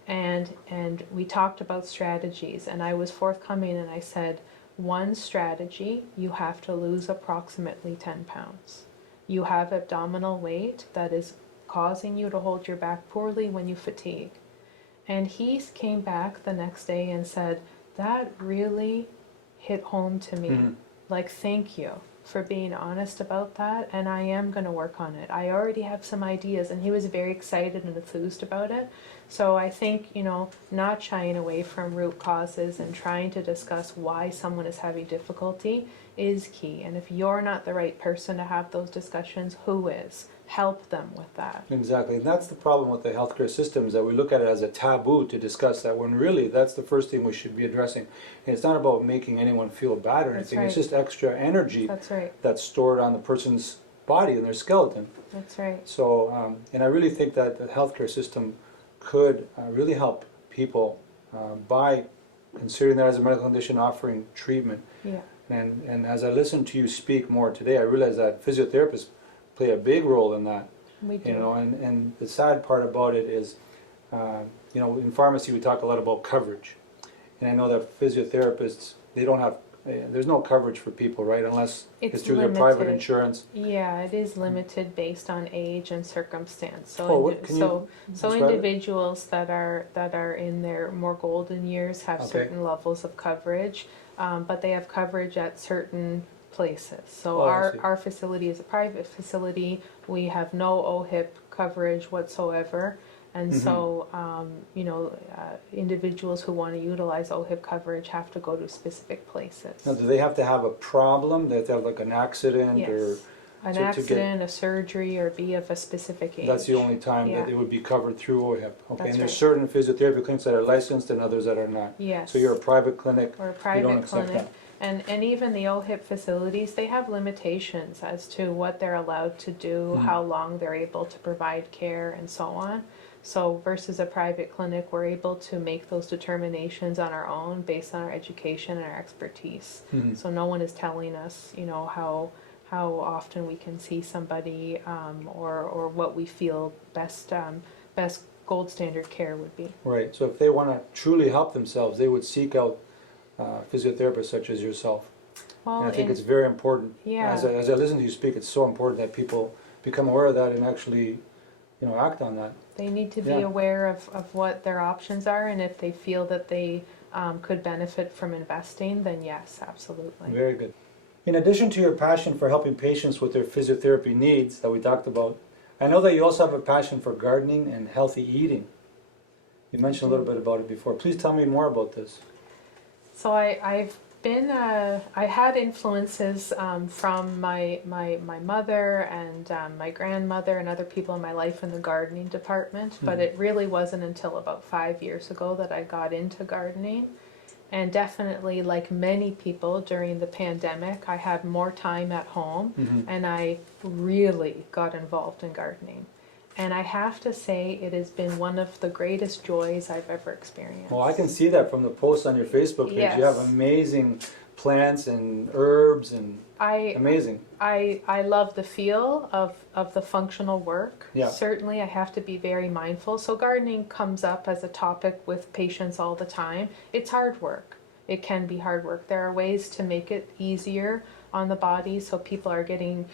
And we talked about strategies, and I was forthcoming, and I said, one strategy, you have to lose approximately 10 pounds. You have abdominal weight that is causing you to hold your back poorly when you fatigue. And he came back the next day and said, that really hit home to me. Like, thank you for being honest about that, and I am going to work on it. I already have some ideas, and he was very excited and enthused about it. So I think, not shying away from root causes and trying to discuss why someone is having difficulty is key. And if you're not the right person to have those discussions, who is? Help them with that. Exactly, and that's the problem with the healthcare system, is that we look at it as a taboo to discuss that, when really that's the first thing we should be addressing. And it's not about making anyone feel bad or anything, it's just extra energy That's right. that's stored on the person's body and their skeleton. That's right. So, and I really think that the healthcare system could really help people by considering that as a medical condition, offering treatment. Yeah. And as I listen to you speak more today, I realize that physiotherapists play a big role in that. We do. And the sad part about it is, in pharmacy we talk a lot about coverage. And I know that physiotherapists, they don't have, there's no coverage for people, right? Unless it's through their private insurance. Yeah, it is limited based on age and circumstance. So, Can you so describe it? individuals that are in their more golden years have certain levels of coverage, but they have coverage at certain places. So our facility is a private facility. We have no OHIP coverage whatsoever. And so, individuals who want to utilize OHIP coverage have to go to specific places. Now, do they have to have a problem? They have to have like an accident? Yes. Or An accident, a surgery, or be of a specific age. that's the only time Yeah. that it would be covered through OHIP. Okay, That's and there's right. certain physiotherapy clinics that are licensed and others that are not. Yes. So you're a private clinic. Or a You don't private accept clinic. that. And even the OHIP facilities, they have limitations as to what they're allowed to do, how long they're able to provide care, and so on. So versus a private clinic, we're able to make those determinations on our own based on our education and our expertise. So no one is telling us, how often we can see somebody, or what we feel best gold standard care would be. Right, so if they want to truly help themselves, they would seek out physiotherapists such as yourself. Well, And I think it's very important. Yeah. As I listen to you speak, it's so important that people become aware of that and actually, act on that. they need to be Yeah. aware of what their options are, and if they feel that they could benefit from investing, then yes, absolutely. Very good. In addition to your passion for helping patients with their physiotherapy needs that we talked about, I know that you also have a passion for gardening and healthy eating. You mentioned a little bit about it before. Please tell me more about this. So I had influences from my mother and my grandmother and other people in my life in the gardening department, but it really wasn't until about 5 years ago that I got into gardening. And definitely, like many people during the pandemic, I had more time at home, and I really got involved in gardening. And I have to say, it has been one of the greatest joys I've ever experienced. Well, I can see that from the posts on your Facebook page. Yes. You have amazing plants and herbs and amazing. I love the feel of the functional work. Yeah. Certainly I have to be very mindful. So gardening comes up as a topic with patients all the time. It's hard work. It can be hard work. There are ways to make it easier on the body, so people are getting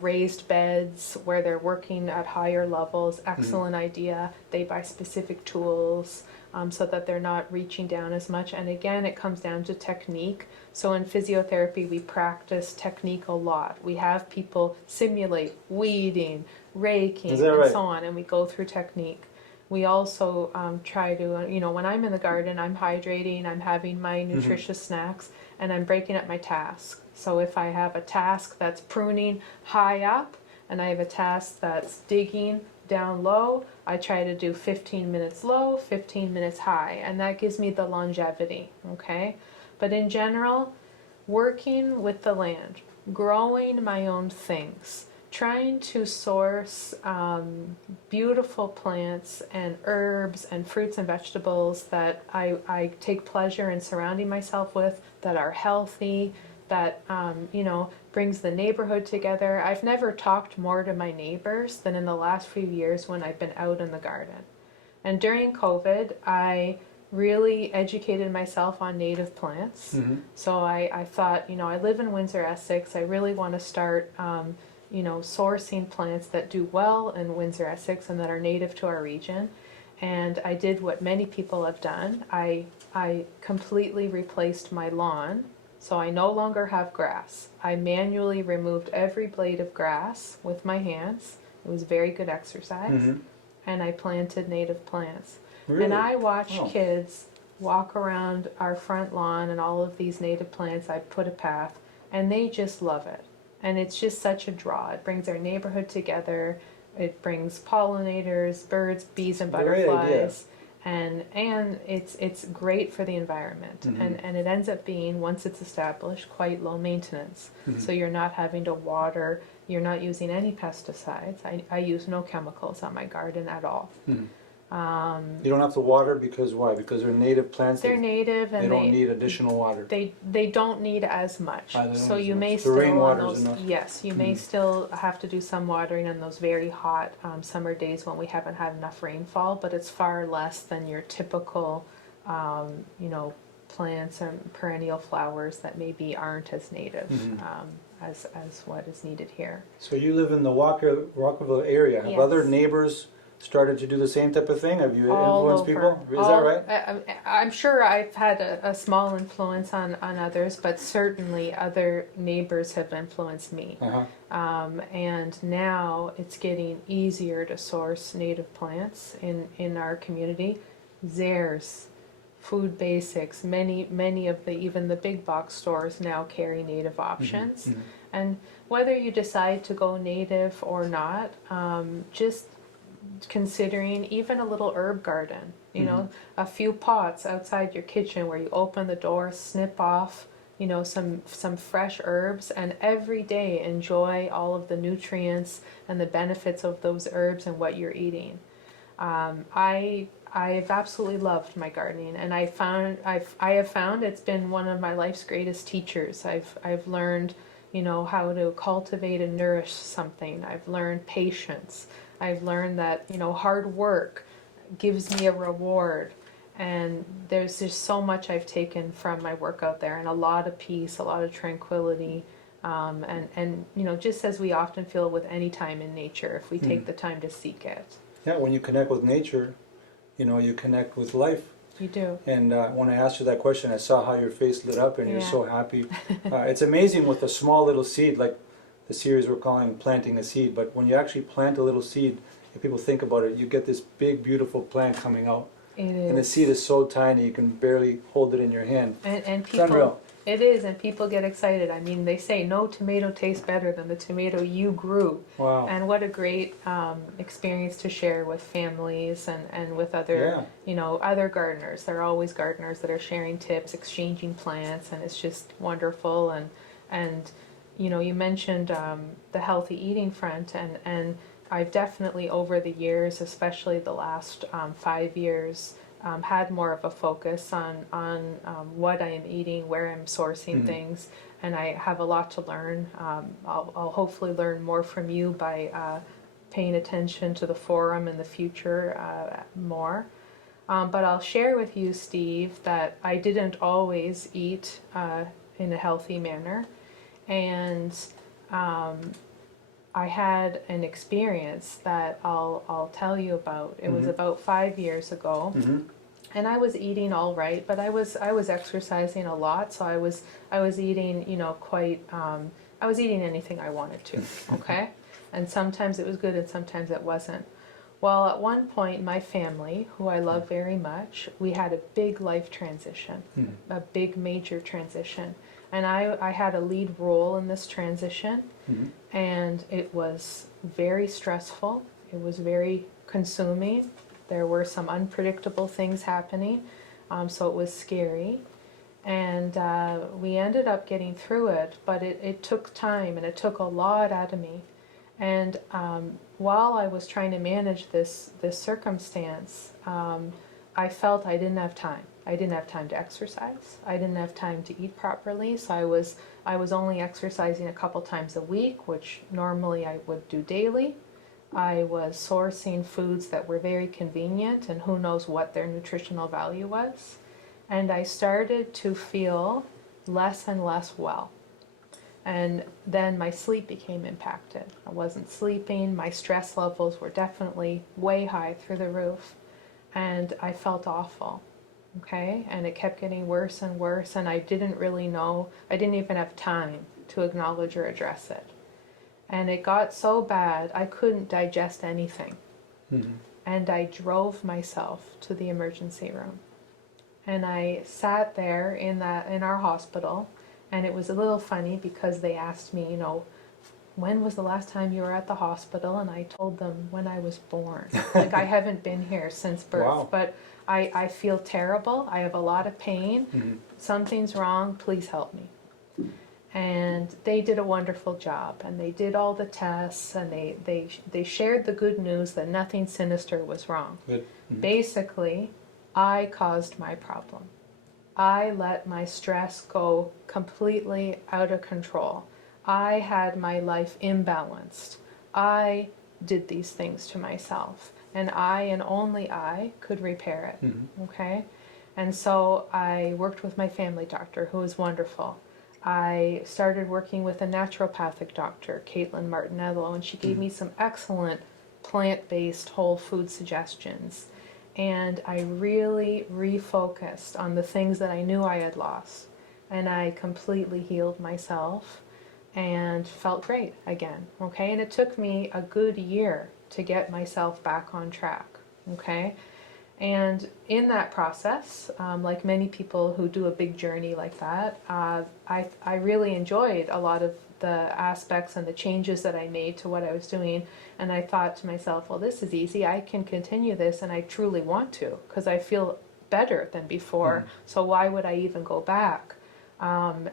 raised beds where they're working at higher levels. Excellent idea. They buy specific tools so that they're not reaching down as much. And again, it comes down to technique. So in physiotherapy, we practice technique a lot. We have people simulate weeding, raking, Is that and right? so on, and we go through technique. We also try to, when I'm in the garden, I'm hydrating, I'm having my nutritious snacks, and I'm breaking up my task. So if I have a task that's pruning high up, and I have a task that's digging down low, I try to do 15 minutes low, 15 minutes high, and that gives me the longevity, okay? But in general, working with the land, growing my own things, trying to source beautiful plants and herbs and fruits and vegetables that I take pleasure in surrounding myself with, that are healthy, that brings the neighborhood together. I've never talked more to my neighbors than in the last few years when I've been out in the garden. And during COVID, I really educated myself on native plants. So I thought, I live in Windsor, Essex. I really want to start sourcing plants that do well in Windsor, Essex, and that are native to our region. And I did what many people have done. I completely replaced my lawn, so I no longer have grass. I manually removed every blade of grass with my hands. It was very good exercise. And I planted native plants. Really? And I watch kids walk around our front lawn and all of these native plants. I put a path, and they just love it. And it's just such a draw. It brings our neighborhood together. It brings pollinators, birds, bees, and Great idea. butterflies. And it's great for the environment. And it ends up being, once it's established, quite low maintenance. So you're not having to water, you're not using any pesticides. I use no chemicals on my garden at all. You don't have to water because why? Because they're native plants. They're native and they don't need additional water. They don't need as much. So you may The still rainwater on is those, enough. yes, you may still have to do some watering on those very hot summer days when we haven't had enough rainfall, but it's far less than your typical plants and perennial flowers that maybe aren't as native as what is needed here. So you live in the Rockville area. Have Yes. other neighbors started to do the same type of thing? Have you All influenced over. people? Is that right? I'm sure I've had a small influence on others, but certainly other neighbors have influenced me. And now it's getting easier to source native plants in our community. Zehrs, Food Basics, many of even the big box stores now carry native options. And whether you decide to go native or not, just considering even a little herb garden, a few pots outside your kitchen where you open the door, snip off, some fresh herbs, and every day enjoy all of the nutrients and the benefits of those herbs and what you're eating. I've absolutely loved my gardening, and I have found it's been one of my life's greatest teachers. I've learned, how to cultivate and nourish something. I've learned patience. I've learned that, hard work gives me a reward. And there's just so much I've taken from my work out there, and a lot of peace, a lot of tranquility. And just as we often feel with any time in nature, if we take the time to seek it. Yeah, when you connect with nature, you connect with life. You do. And when I asked you that question, I saw how your face lit up and you're Yeah. so happy. It's amazing with a small little seed, like the series we're calling Planting a Seed, but when you actually plant a little seed, if people think about it, you get this big, beautiful plant coming out. It is. And the seed is so tiny, you can barely hold it in your hand. And It's unreal. people, it is, and people get excited. I mean, they say no tomato tastes better than the tomato you grew. Wow. And what a great experience to share with families and with other, other gardeners. There are always gardeners that are sharing tips, exchanging plants, and it's just wonderful. And you mentioned the healthy eating front, and I've definitely over the years, especially the last 5 years, had more of a focus on what I am eating, where I'm sourcing things, and I have a lot to learn. I'll hopefully learn more from you by paying attention to the forum in the future more. But I'll share with you, Steve, that I didn't always eat in a healthy manner, and I had an experience that I'll tell you about. It was about 5 years ago. And I was eating all right, but I was exercising a lot, so I was eating, you know, quite I was eating anything I wanted to, okay? And sometimes it was good and sometimes it wasn't. Well, at one point, my family, who I love very much, we had a big life transition, a big major transition. And I had a lead role in this transition, and it was very stressful. It was very consuming. There were some unpredictable things happening, so it was scary. And we ended up getting through it, but it took time and it took a lot out of me. And while I was trying to manage this circumstance, I felt I didn't have time. I didn't have time to exercise. I didn't have time to eat properly. So I was only exercising a couple times a week, which normally I would do daily. I was sourcing foods that were very convenient, and who knows what their nutritional value was. And I started to feel less and less well. And then my sleep became impacted. I wasn't sleeping. My stress levels were definitely way high through the roof. And I felt awful. Okay? And it kept getting worse and worse. And I didn't really know, I didn't even have time to acknowledge or address it. And it got so bad, I couldn't digest anything. And I drove myself to the emergency room. And I sat there in our hospital. And it was a little funny because they asked me, you know, when was the last time you were at the hospital? And I told them when I was born. Like, I haven't been here since birth. Wow. But I feel terrible. I have a lot of pain. Something's wrong. Please help me. And they did a wonderful job. And they did all the tests. And they shared the good news that nothing sinister was wrong. Good. Basically, I caused my problem. I let my stress go completely out of control. I had my life imbalanced. I did these things to myself. And I and only I could repair it. Okay? And so I worked with my family doctor, who was wonderful. I started working with a naturopathic doctor, Caitlin Martinello, and she gave me some excellent plant-based whole food suggestions. And I really refocused on the things that I knew I had lost. And I completely healed myself and felt great again, okay? And it took me a good year to get myself back on track, okay? And in that process, like many people who do a big journey like that, I really enjoyed a lot of the aspects and the changes that I made to what I was doing. And I thought to myself, well, this is easy. I can continue this, and I truly want to, because I feel better than before. So why would I even go back? And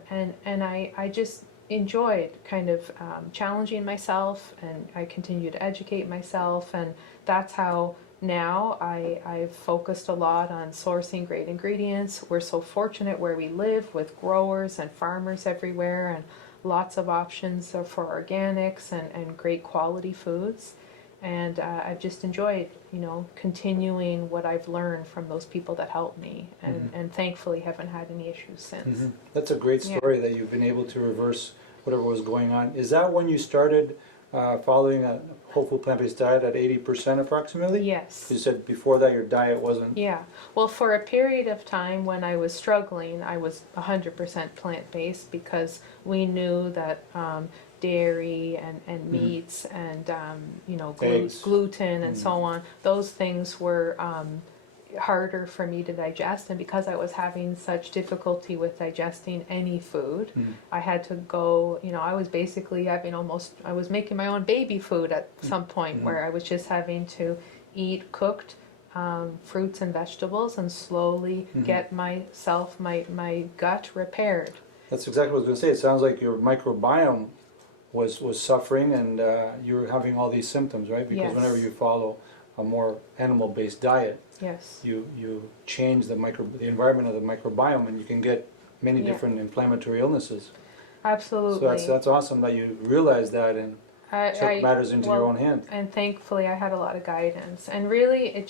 I just enjoyed kind of challenging myself, and I continue to educate myself. And that's how now I've focused a lot on sourcing great ingredients. We're so fortunate where we live with growers and farmers everywhere, and lots of options for organics and great quality foods. And I've just enjoyed, you know, continuing what I've learned from those people that helped me, and thankfully haven't had any issues since. That's a great story that you've been able to reverse whatever was going on. Is that when you started following a whole food plant-based diet at 80% approximately? Yes. You said before that your diet wasn't... Yeah. Well, for a period of time when I was struggling, I was 100% plant-based, because we knew that dairy and meats and you know, gluten and so on, those things were harder for me to digest. And because I was having such difficulty with digesting any food, I had to go, you know, I was basically having I was making my own baby food at some point, where I was just having to eat cooked fruits and vegetables and slowly get myself, my gut repaired. That's exactly what I was going to say. It sounds like your microbiome was suffering, and you were having all these symptoms, right? Because whenever you follow a more animal-based diet, you change the environment of the microbiome, and you can get many different inflammatory illnesses. Absolutely. So that's awesome that you realized that, and took matters into your own hand. And thankfully I had a lot of guidance. And really,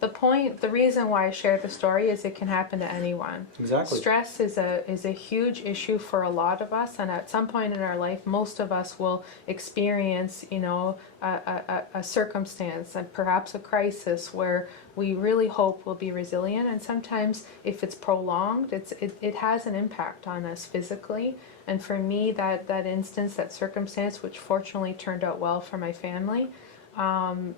the reason why I share the story is it can happen to anyone. Exactly. Stress is a huge issue for a lot of us, and at some point in our life, most of us will experience, a circumstance and perhaps a crisis where we really hope we'll be resilient. And sometimes if it's prolonged, it has an impact on us physically. And for me, that instance, that circumstance, which fortunately turned out well for my family,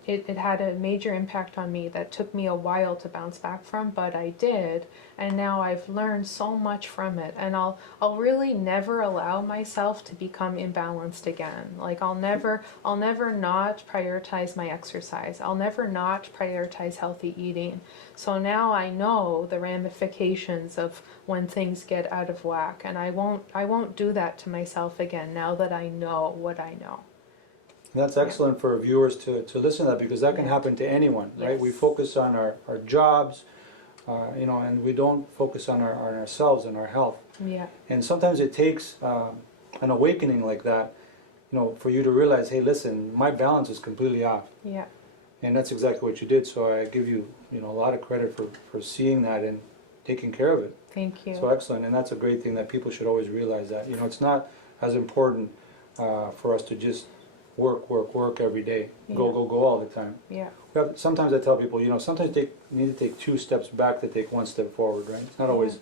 it had a major impact on me that took me a while to bounce back from, but I did, and now I've learned so much from it, and I'll really never allow myself to become imbalanced again. Like I'll never not prioritize my exercise. I'll never not prioritize healthy eating. So now I know the ramifications of when things get out of whack, and I won't do that to myself again now that I know what I know. That's excellent for viewers to listen to that, because that can happen to anyone, right? Yes. We focus on our jobs, and we don't focus on ourselves and our health. Yeah. And sometimes it takes an awakening like that, for you to realize, hey, listen, my balance is completely off. Yeah. And that's exactly what you did. So I give you, a lot of credit for seeing that and taking care of it. Thank you. So excellent, and that's a great thing that people should always realize that. It's not as important for us to just work every day, go all the time. Yeah. Sometimes I tell people, sometimes you need to take 2 steps back to take 1 step forward, right? It's not always,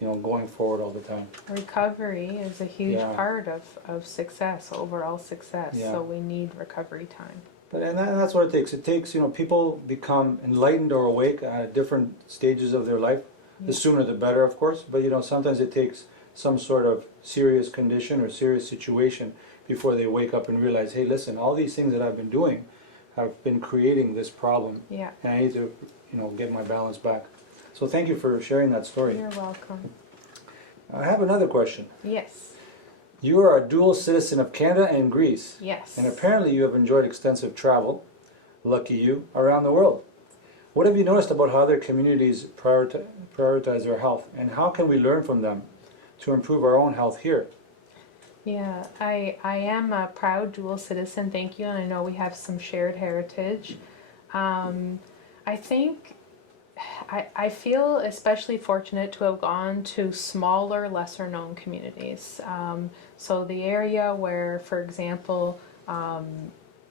going forward all the time. Recovery is a huge Yeah. part of success, overall success. Yeah. So we need recovery time. And that's what it takes. It takes, people become enlightened or awake at different stages of their life. The sooner the better, of course, but sometimes it takes some sort of serious condition or serious situation before they wake up and realize, hey, listen, all these things that I've been doing have been creating this problem. Yeah. And I need to, get my balance back. So thank you for sharing that story. You're welcome. I have another question. Yes. You are a dual citizen of Canada and Greece. Yes. And apparently you have enjoyed extensive travel, lucky you, around the world. What have you noticed about how other communities prioritize their health, and how can we learn from them to improve our own health here? Yeah, I am a proud dual citizen, thank you, and I know we have some shared heritage. I think I feel especially fortunate to have gone to smaller, lesser known communities. So the area where, for example,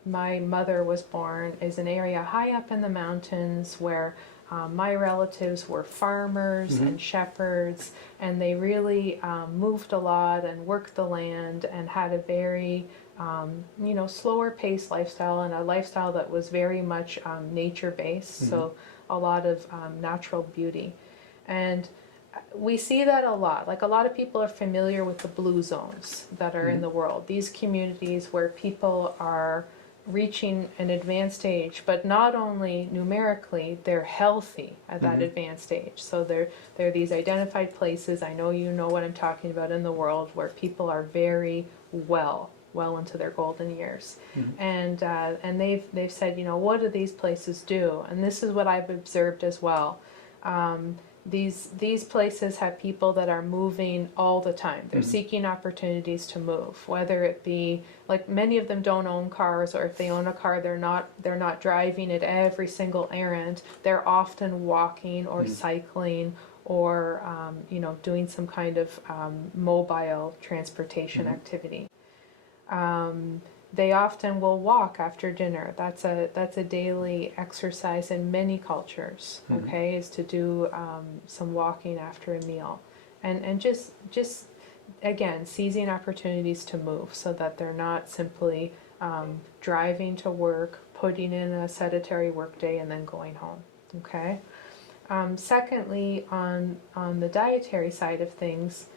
my mother was born is an area high up in the mountains where my relatives were farmers and shepherds, and they really moved a lot and worked the land and had a very slower paced lifestyle, and a lifestyle that was very much nature based, so a lot of natural beauty. And we see that a lot. Like, a lot of people are familiar with the blue zones that are in the world, these communities where people are reaching an advanced age, but not only numerically, they're healthy at that advanced stage. So there are these identified places, I know you know what I'm talking about, in the world where people are very well into their golden years. And they've said, what do these places do? And this is what I've observed as well. These places have people that are moving all the time. They're seeking opportunities to move, whether it be, like, many of them don't own cars, or if they own a car, they're not driving it every single errand. They're often walking or cycling or doing some kind of mobile transportation activity. They often will walk after dinner. That's a daily exercise in many cultures. Okay, is to do some walking after a meal, and just again seizing opportunities to move, so that they're not simply driving to work, putting in a sedentary work day, and then going home. Okay. Secondly, on the dietary side of things.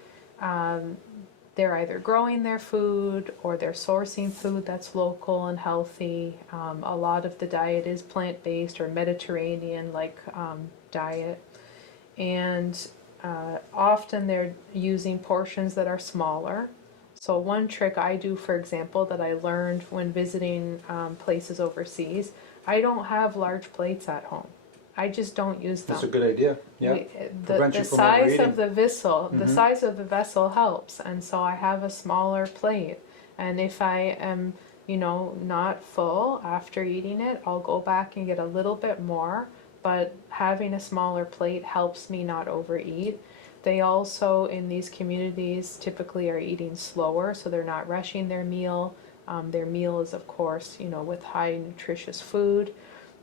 They're either growing their food or they're sourcing food that's local and healthy. A lot of the diet is plant-based or Mediterranean-like diet. And often they're using portions that are smaller. So one trick I do, for example, that I learned when visiting places overseas, I don't have large plates at home. I just don't use them. That's a good idea. Yeah. The size of the vessel, the size of the vessel helps, and so I have a smaller plate. And if I am, not full after eating it. I'll go back and get a little bit more, but having a smaller plate helps me not overeat. They also, in these communities, typically are eating slower, so they're not rushing their meal. Their meal is, of course, with high nutritious food.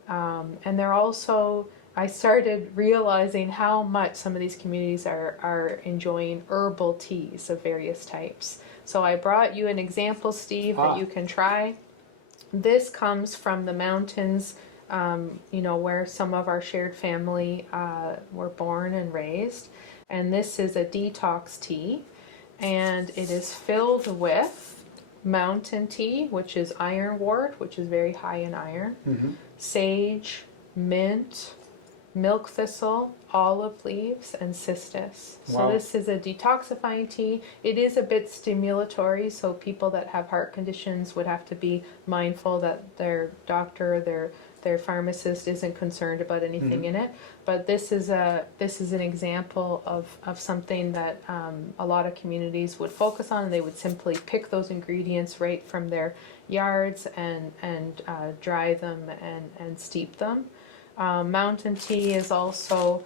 And they're also, I started realizing how much some of these communities are enjoying herbal teas of various types. So I brought you an example, Steve, that you can try. This comes from the mountains, where some of our shared family were born and raised. And this is a detox tea, and it is filled with mountain tea, which is ironwort, which is very high in iron, sage, mint, milk thistle, olive leaves, and cistus. Wow. So this is a detoxifying tea. It is a bit stimulatory, so people that have heart conditions would have to be mindful that their doctor, their pharmacist isn't concerned about anything in it. But this is an example of something that a lot of communities would focus on, and they would simply pick those ingredients right from their yards and dry them and steep them. Mountain tea is also,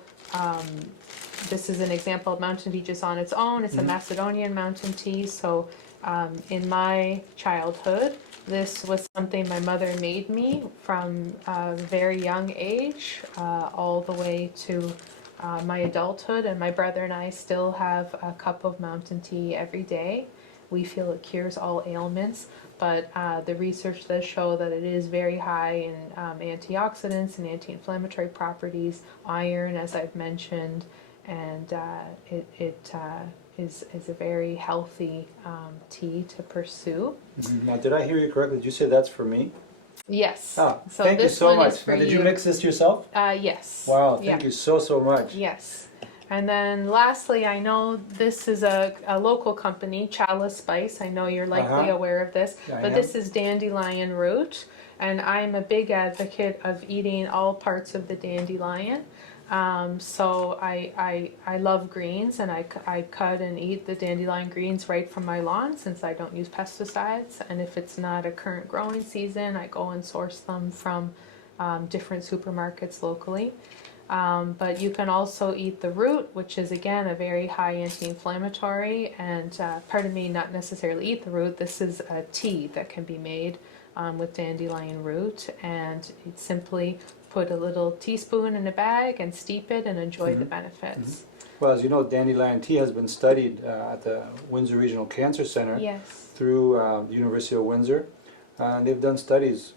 this is an example of mountain tea just on its own. It's a Macedonian mountain tea. So in my childhood, this was something my mother made me from a very young age all the way to my adulthood. And my brother and I still have a cup of mountain tea every day. We feel it cures all ailments. But the research does show that it is very high in antioxidants and anti-inflammatory properties, iron, as I've mentioned, and it is a very healthy tea to pursue. Now, did I hear you correctly? Did you say that's for me? Yes. Oh, So thank you this so one much. is for Now, did you you. mix this yourself? Yes. Wow, thank you so much. Yes. And then lastly, I know this is a local company, Chalice Spice. I know you're likely aware of this, I but am. this is Dandelion Root. And I'm a big advocate of eating all parts of the dandelion. So I love greens, and I cut and eat the dandelion greens right from my lawn since I don't use pesticides. And if it's not a current growing season, I go and source them from different supermarkets locally. But you can also eat the root, which is again a very high anti-inflammatory, and pardon me, not necessarily eat the root. This is a tea that can be made with dandelion root, and you simply put a little teaspoon in a bag and steep it and enjoy the benefits. Well, as you know, dandelion tea has been studied at the Windsor Regional Cancer Center Yes. through the University of Windsor. And they've done studies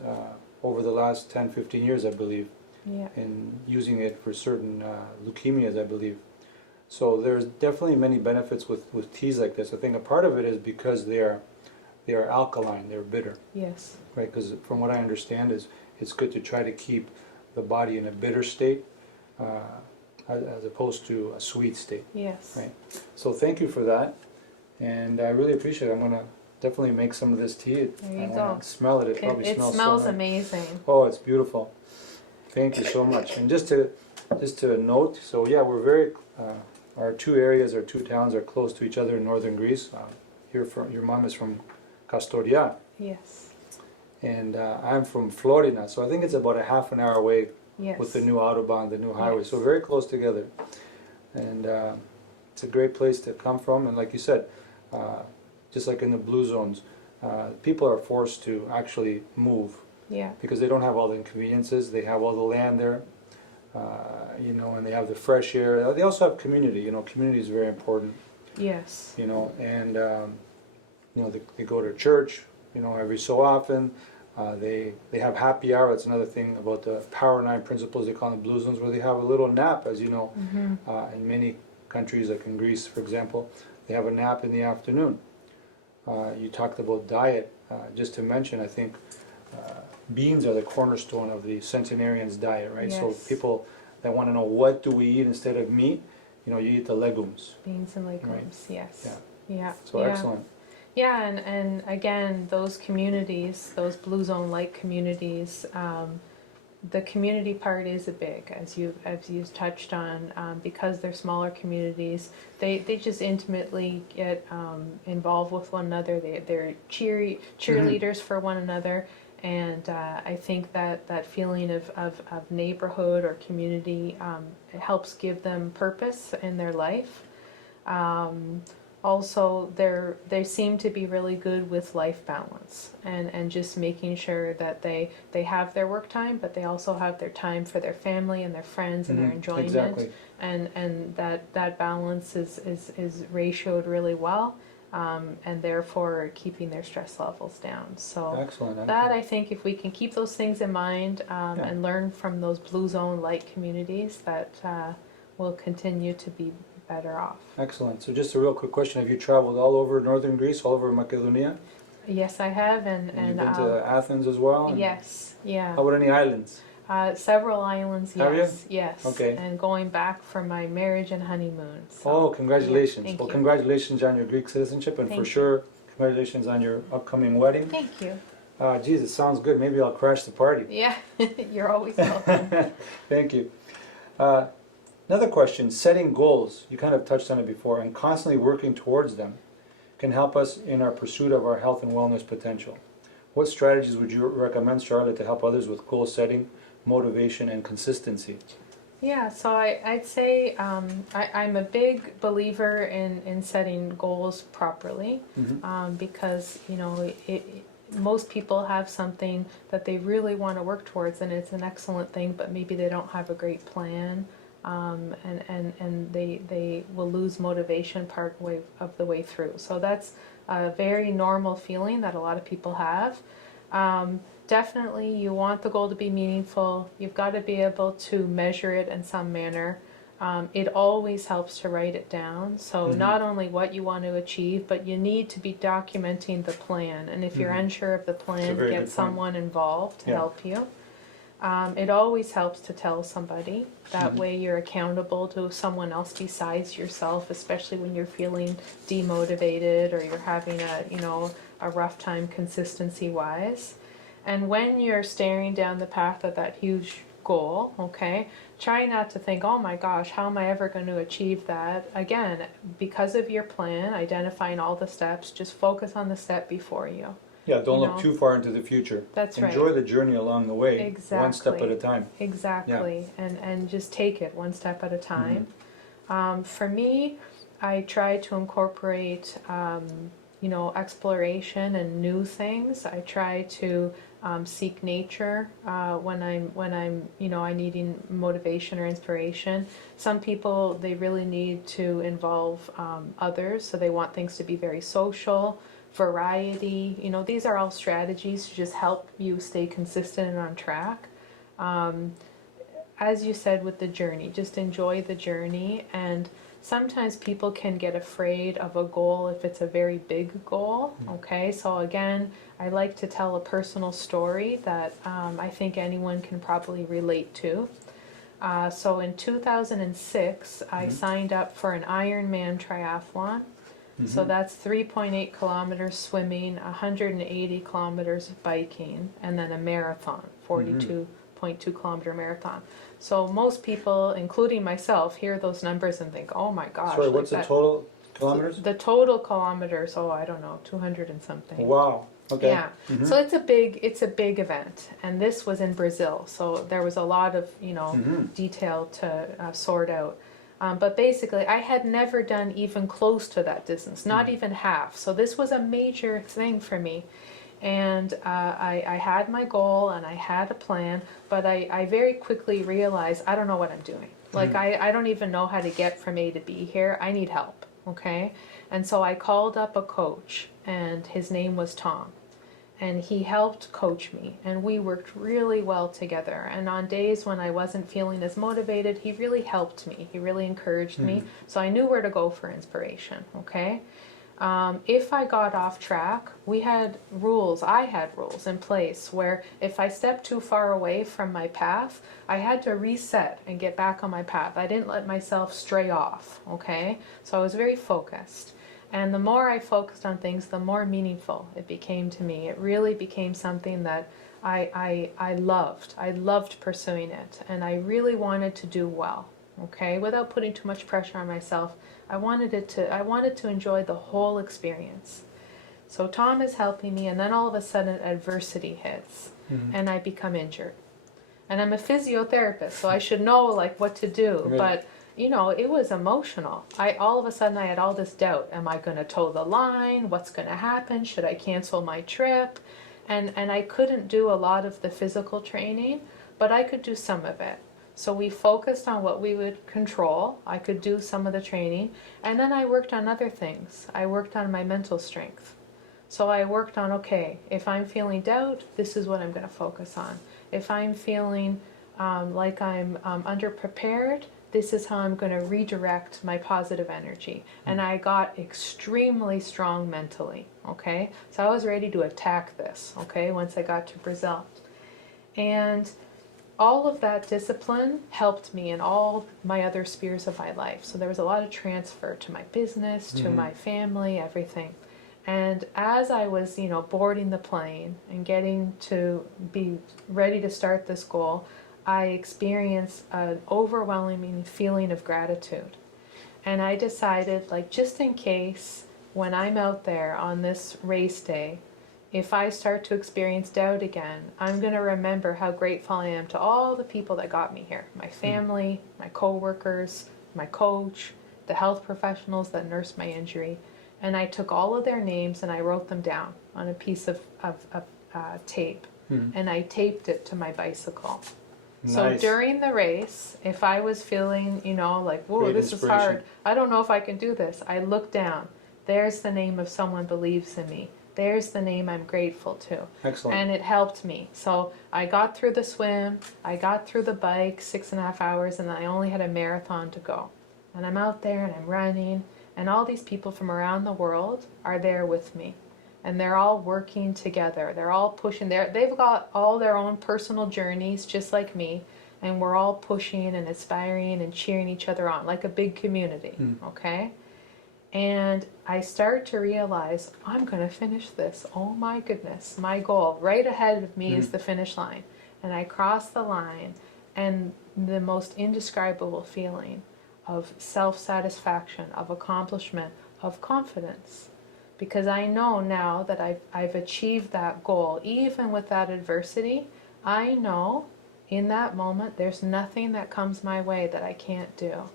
over the last 10, 15 years, I believe, Yeah. in using it for certain leukemias, I believe. So there's definitely many benefits with teas like this. I think a part of it is because they are alkaline, they're bitter, Yes. right? Because from what I understand is it's good to try to keep the body in a bitter state as opposed to a sweet state, Yes. right? So thank you for that, and I really appreciate it. I'm gonna definitely make some of this tea. There you I go. wanna smell it. It probably It smells smells so nice. amazing. Oh, it's beautiful. Thank you so much. And just to note, so yeah, we're very, our two towns are close to each other in northern Greece. Your mom is from Kastoria, Yes. and I'm from Florina, so I think it's about a half an hour away Yes. with the new Autobahn, the new highway, Yes. so very close together. And it's a great place to come from, and like you said, just like in the blue zones, people are forced to actually move Yeah. because they don't have all the inconveniences. They have all the land there, and they have the fresh air. They also have community. Community is very important. Yes. And they go to church, every so often. They have happy hour. That's another thing about the Power 9 principles they call in the blue zones, where they have a little nap, as you know. In many countries, like in Greece, for example, they have a nap in the afternoon. You talked about diet. Just to mention, I think beans are the cornerstone of the centenarian's diet, right? Yes. So people that want to know what do we eat instead of meat, you eat the legumes. Beans and legumes. Yes. Yeah. Yeah. So Yeah. excellent. Yeah, and again, those communities, those blue zone-like communities, the community part is a big, as you touched on, because they're smaller communities. They just intimately get involved with one another. They're cheerleaders for one another, and I think that feeling of neighborhood or community it helps give them purpose in their life. Also, they seem to be really good with life balance and just making sure that they have their work time, but they also have their time for their family and their friends and their enjoyment. Exactly. And that balance is ratioed really well, and therefore keeping their stress levels down. So Excellent. that, I think, if we can keep those things in mind and learn from those blue zone like communities, that will continue to be better off. Excellent. So just a real quick question. Have you traveled all over northern Greece, all over Macedonia? Yes, I have. And you've been to Athens as well? Yes, yeah. How about any islands? Several islands, yes. Have you? Yes. Okay. And going back for my marriage and honeymoon. So, Oh, congratulations. yeah, thank Well, you. congratulations on your Greek citizenship, and Thank for you. sure, congratulations on your upcoming wedding. Thank you. Geez, it sounds good. Maybe I'll crash the party. Yeah, you're always welcome. Thank you. Another question, setting goals, you kind of touched on it before, and constantly working towards them can help us in our pursuit of our health and wellness potential. What strategies would you recommend, Charlotte, to help others with goal setting, motivation, and consistency? Yeah, so I'd say I'm a big believer in setting goals properly, because, you know, most people have something that they really want to work towards, and it's an excellent thing, but maybe they don't have a great plan. And they will lose motivation part of the way through. So that's a very normal feeling that a lot of people have. Definitely you want the goal to be meaningful. You've got to be able to measure it in some manner. It always helps to write it down. So not only what you want to achieve, but you need to be documenting the plan. And if you're unsure of the plan, get someone involved to help you. It always helps to tell somebody. That way you're accountable to someone else besides yourself, especially when you're feeling demotivated or you're having a rough time consistency wise. And when you're staring down the path of that huge goal, okay, try not to think, oh my gosh, how am I ever going to achieve that? Again, because of your plan, identifying all the steps, just focus on the step before you. Yeah, don't look too far into the future. That's right. Enjoy the journey along the way, Exactly. one step at a time. Exactly, and just take it one step at a time. For me, I try to incorporate, exploration and new things. I try to seek nature when I'm I needing motivation or inspiration. Some people, they really need to involve others, so they want things to be very social. Variety, these are all strategies to just help you stay consistent and on track. As you said with the journey, just enjoy the journey. And sometimes people can get afraid of a goal if it's a very big goal. Okay, so again, I like to tell a personal story that I think anyone can probably relate to. So in 2006, I signed up for an Ironman Triathlon. So that's 3.8 kilometers swimming, 180 kilometers biking, and then a marathon, 42.2 kilometer marathon. So most people, including myself, hear those numbers and think, oh my gosh. Sorry, what's the total kilometers? The total kilometers, I don't know, 200 and something. Wow. Okay. Yeah. So it's a big event, and this was in Brazil. So there was a lot of detail to sort out. But basically, I had never done even close to that distance, not even half. So this was a major thing for me. And I had my goal and I had a plan, but I very quickly realized I don't know what I'm doing. Like, I don't even know how to get from A to B here. I need help, okay? And so I called up a coach, and his name was Tom. And he helped coach me, and we worked really well together. And on days when I wasn't feeling as motivated, he really helped me. He really encouraged me. So I knew where to go for inspiration, okay? If I got off track, I had rules in place where if I stepped too far away from my path, I had to reset and get back on my path. I didn't let myself stray off, okay? So I was very focused. And the more I focused on things, the more meaningful it became to me. It really became something that I loved pursuing it, and I really wanted to do well, okay, without putting too much pressure on myself. I wanted to enjoy the whole experience. So Tom is helping me, and then all of a sudden adversity hits, and I become injured. And I'm a physiotherapist, so I should know like what to do, Right. but you know, it was emotional. All of a sudden I had all this doubt. Am I going to toe the line? What's going to happen? Should I cancel my trip? And I couldn't do a lot of the physical training, but I could do some of it. So we focused on what we would control. I could do some of the training, and then I worked on other things. I worked on my mental strength. So I worked on, okay, if I'm feeling doubt, this is what I'm going to focus on. If I'm feeling like I'm underprepared, this is how I'm going to redirect my positive energy. And I got extremely strong mentally, okay? So I was ready to attack this, okay, once I got to Brazil. And all of that discipline helped me in all my other spheres of my life. So there was a lot of transfer to my business, to my family, everything. And as I was, you know, boarding the plane and getting to be ready to start this goal, I experienced an overwhelming feeling of gratitude. And I decided, like, just in case when I'm out there on this race day, if I start to experience doubt again, I'm going to remember how grateful I am to all the people that got me here. My family, my coworkers, my coach, the health professionals that nursed my injury. And I took all of their names and I wrote them down on a piece of tape. And I taped it to my bicycle. So Nice. during the race, if I was feeling, you know, like, whoa, Great this is inspiration. hard, I don't know if I can do this, I look down. There's the name of someone believes in me. There's the name I'm grateful to. Excellent. And it helped me. So I got through the swim, I got through the bike, 6.5 hours, and I only had a marathon to go. And I'm out there and I'm running, and all these people from around the world are there with me. And they're all working together. They're all pushing. They've got all their own personal journeys, just like me. And we're all pushing and inspiring and cheering each other on, like a big community, okay? And I start to realize, I'm going to finish this. Oh my goodness, my goal right ahead of me is the finish line. And I cross the line, and the most indescribable feeling of self-satisfaction, of accomplishment, of confidence. Because I know now that I've achieved that goal, even with that adversity. I know in that moment there's nothing that comes my way that I can't do.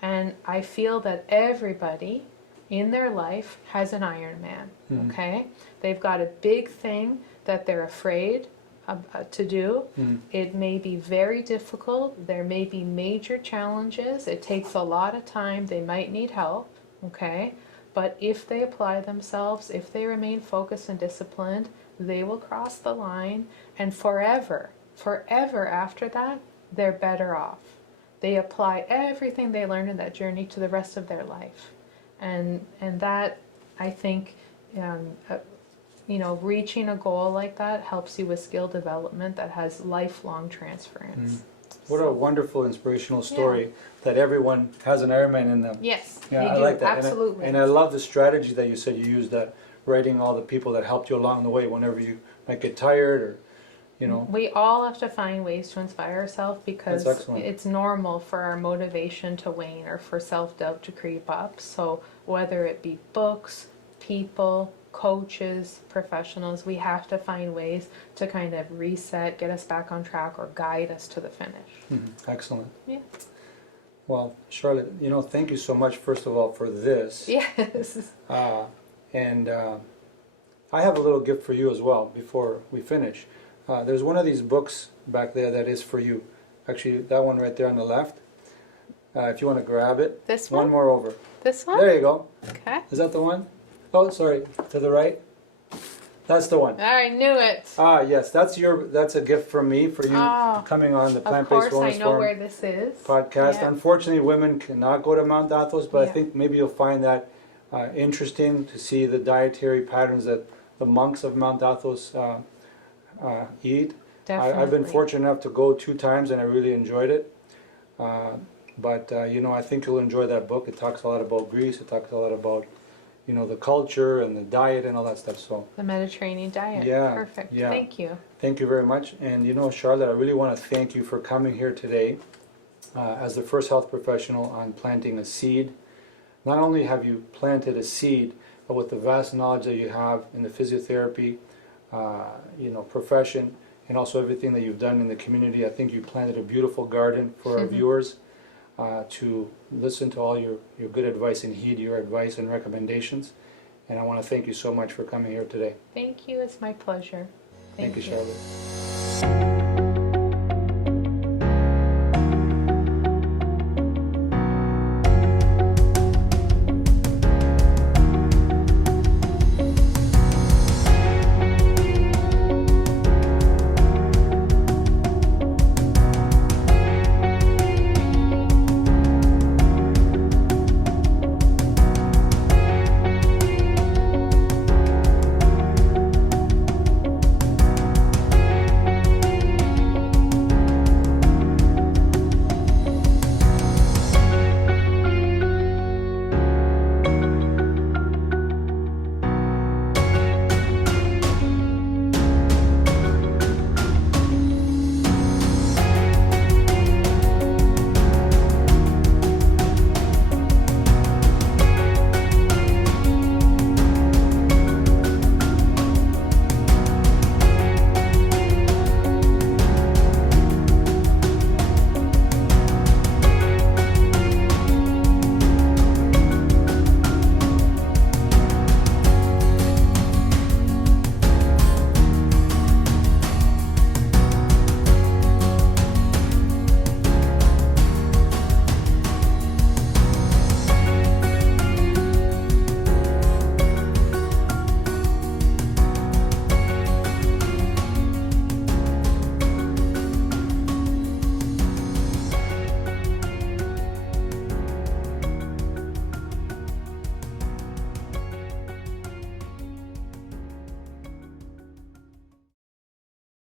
And I feel that everybody in their life has an Ironman, okay? They've got a big thing that they're afraid to do. It may be very difficult. There may be major challenges. It takes a lot of time. They might need help, okay? But if they apply themselves, if they remain focused and disciplined, they will cross the line, and forever after that, they're better off. They apply everything they learned in that journey to the rest of their life. And that, I think, you know, reaching a goal like that helps you with skill development that has lifelong transference. What a wonderful inspirational story that everyone has an Ironman in them. Yes, Yeah, you I do, like that. absolutely. And I love the strategy that you said you used, that writing all the people that helped you along the way whenever you might get tired, or, you know. We all have to find ways to inspire ourselves, because That's excellent. it's normal for our motivation to wane or for self-doubt to creep up. So whether it be books, people, coaches, professionals, we have to find ways to kind of reset, get us back on track, or guide us to the finish. Excellent. Yeah. Well, Charlotte, you know, thank you so much, first of all, for this. Yes. And I have a little gift for you as well before we finish. There's one of these books back there that is for you. Actually, that one right there on the left. If you want to grab it. This one? One more over. This one? There you go. Okay. Is that the one? Oh, sorry. To the right. That's the one. I knew it. Ah, yes. That's a gift from me for you coming on the Of Plant course, Based Wellness I know Forum where this is. podcast. Yeah. Unfortunately, women cannot go to Mount Athos, but I Yeah. think maybe you'll find that interesting to see the dietary patterns that the monks of Mount Athos eat. Definitely. I've been fortunate enough to go 2 times, and I really enjoyed it. But you know, I think you'll enjoy that book. It talks a lot about Greece. It talks a lot about, you know, the culture and the diet and all that stuff. So The Mediterranean diet. Yeah, Perfect. yeah. Thank you. thank you very much. And you know, Charlotte, I really want to thank you for coming here today as the first health professional on planting a seed. Not only have you planted a seed, but with the vast knowledge that you have in the physiotherapy, you know, profession, and also everything that you've done in the community, I think you planted a beautiful garden for our viewers to listen to all your good advice and heed your advice and recommendations. And I want to thank you so much for coming here today. Thank you. It's my pleasure. Thank you, Charlotte.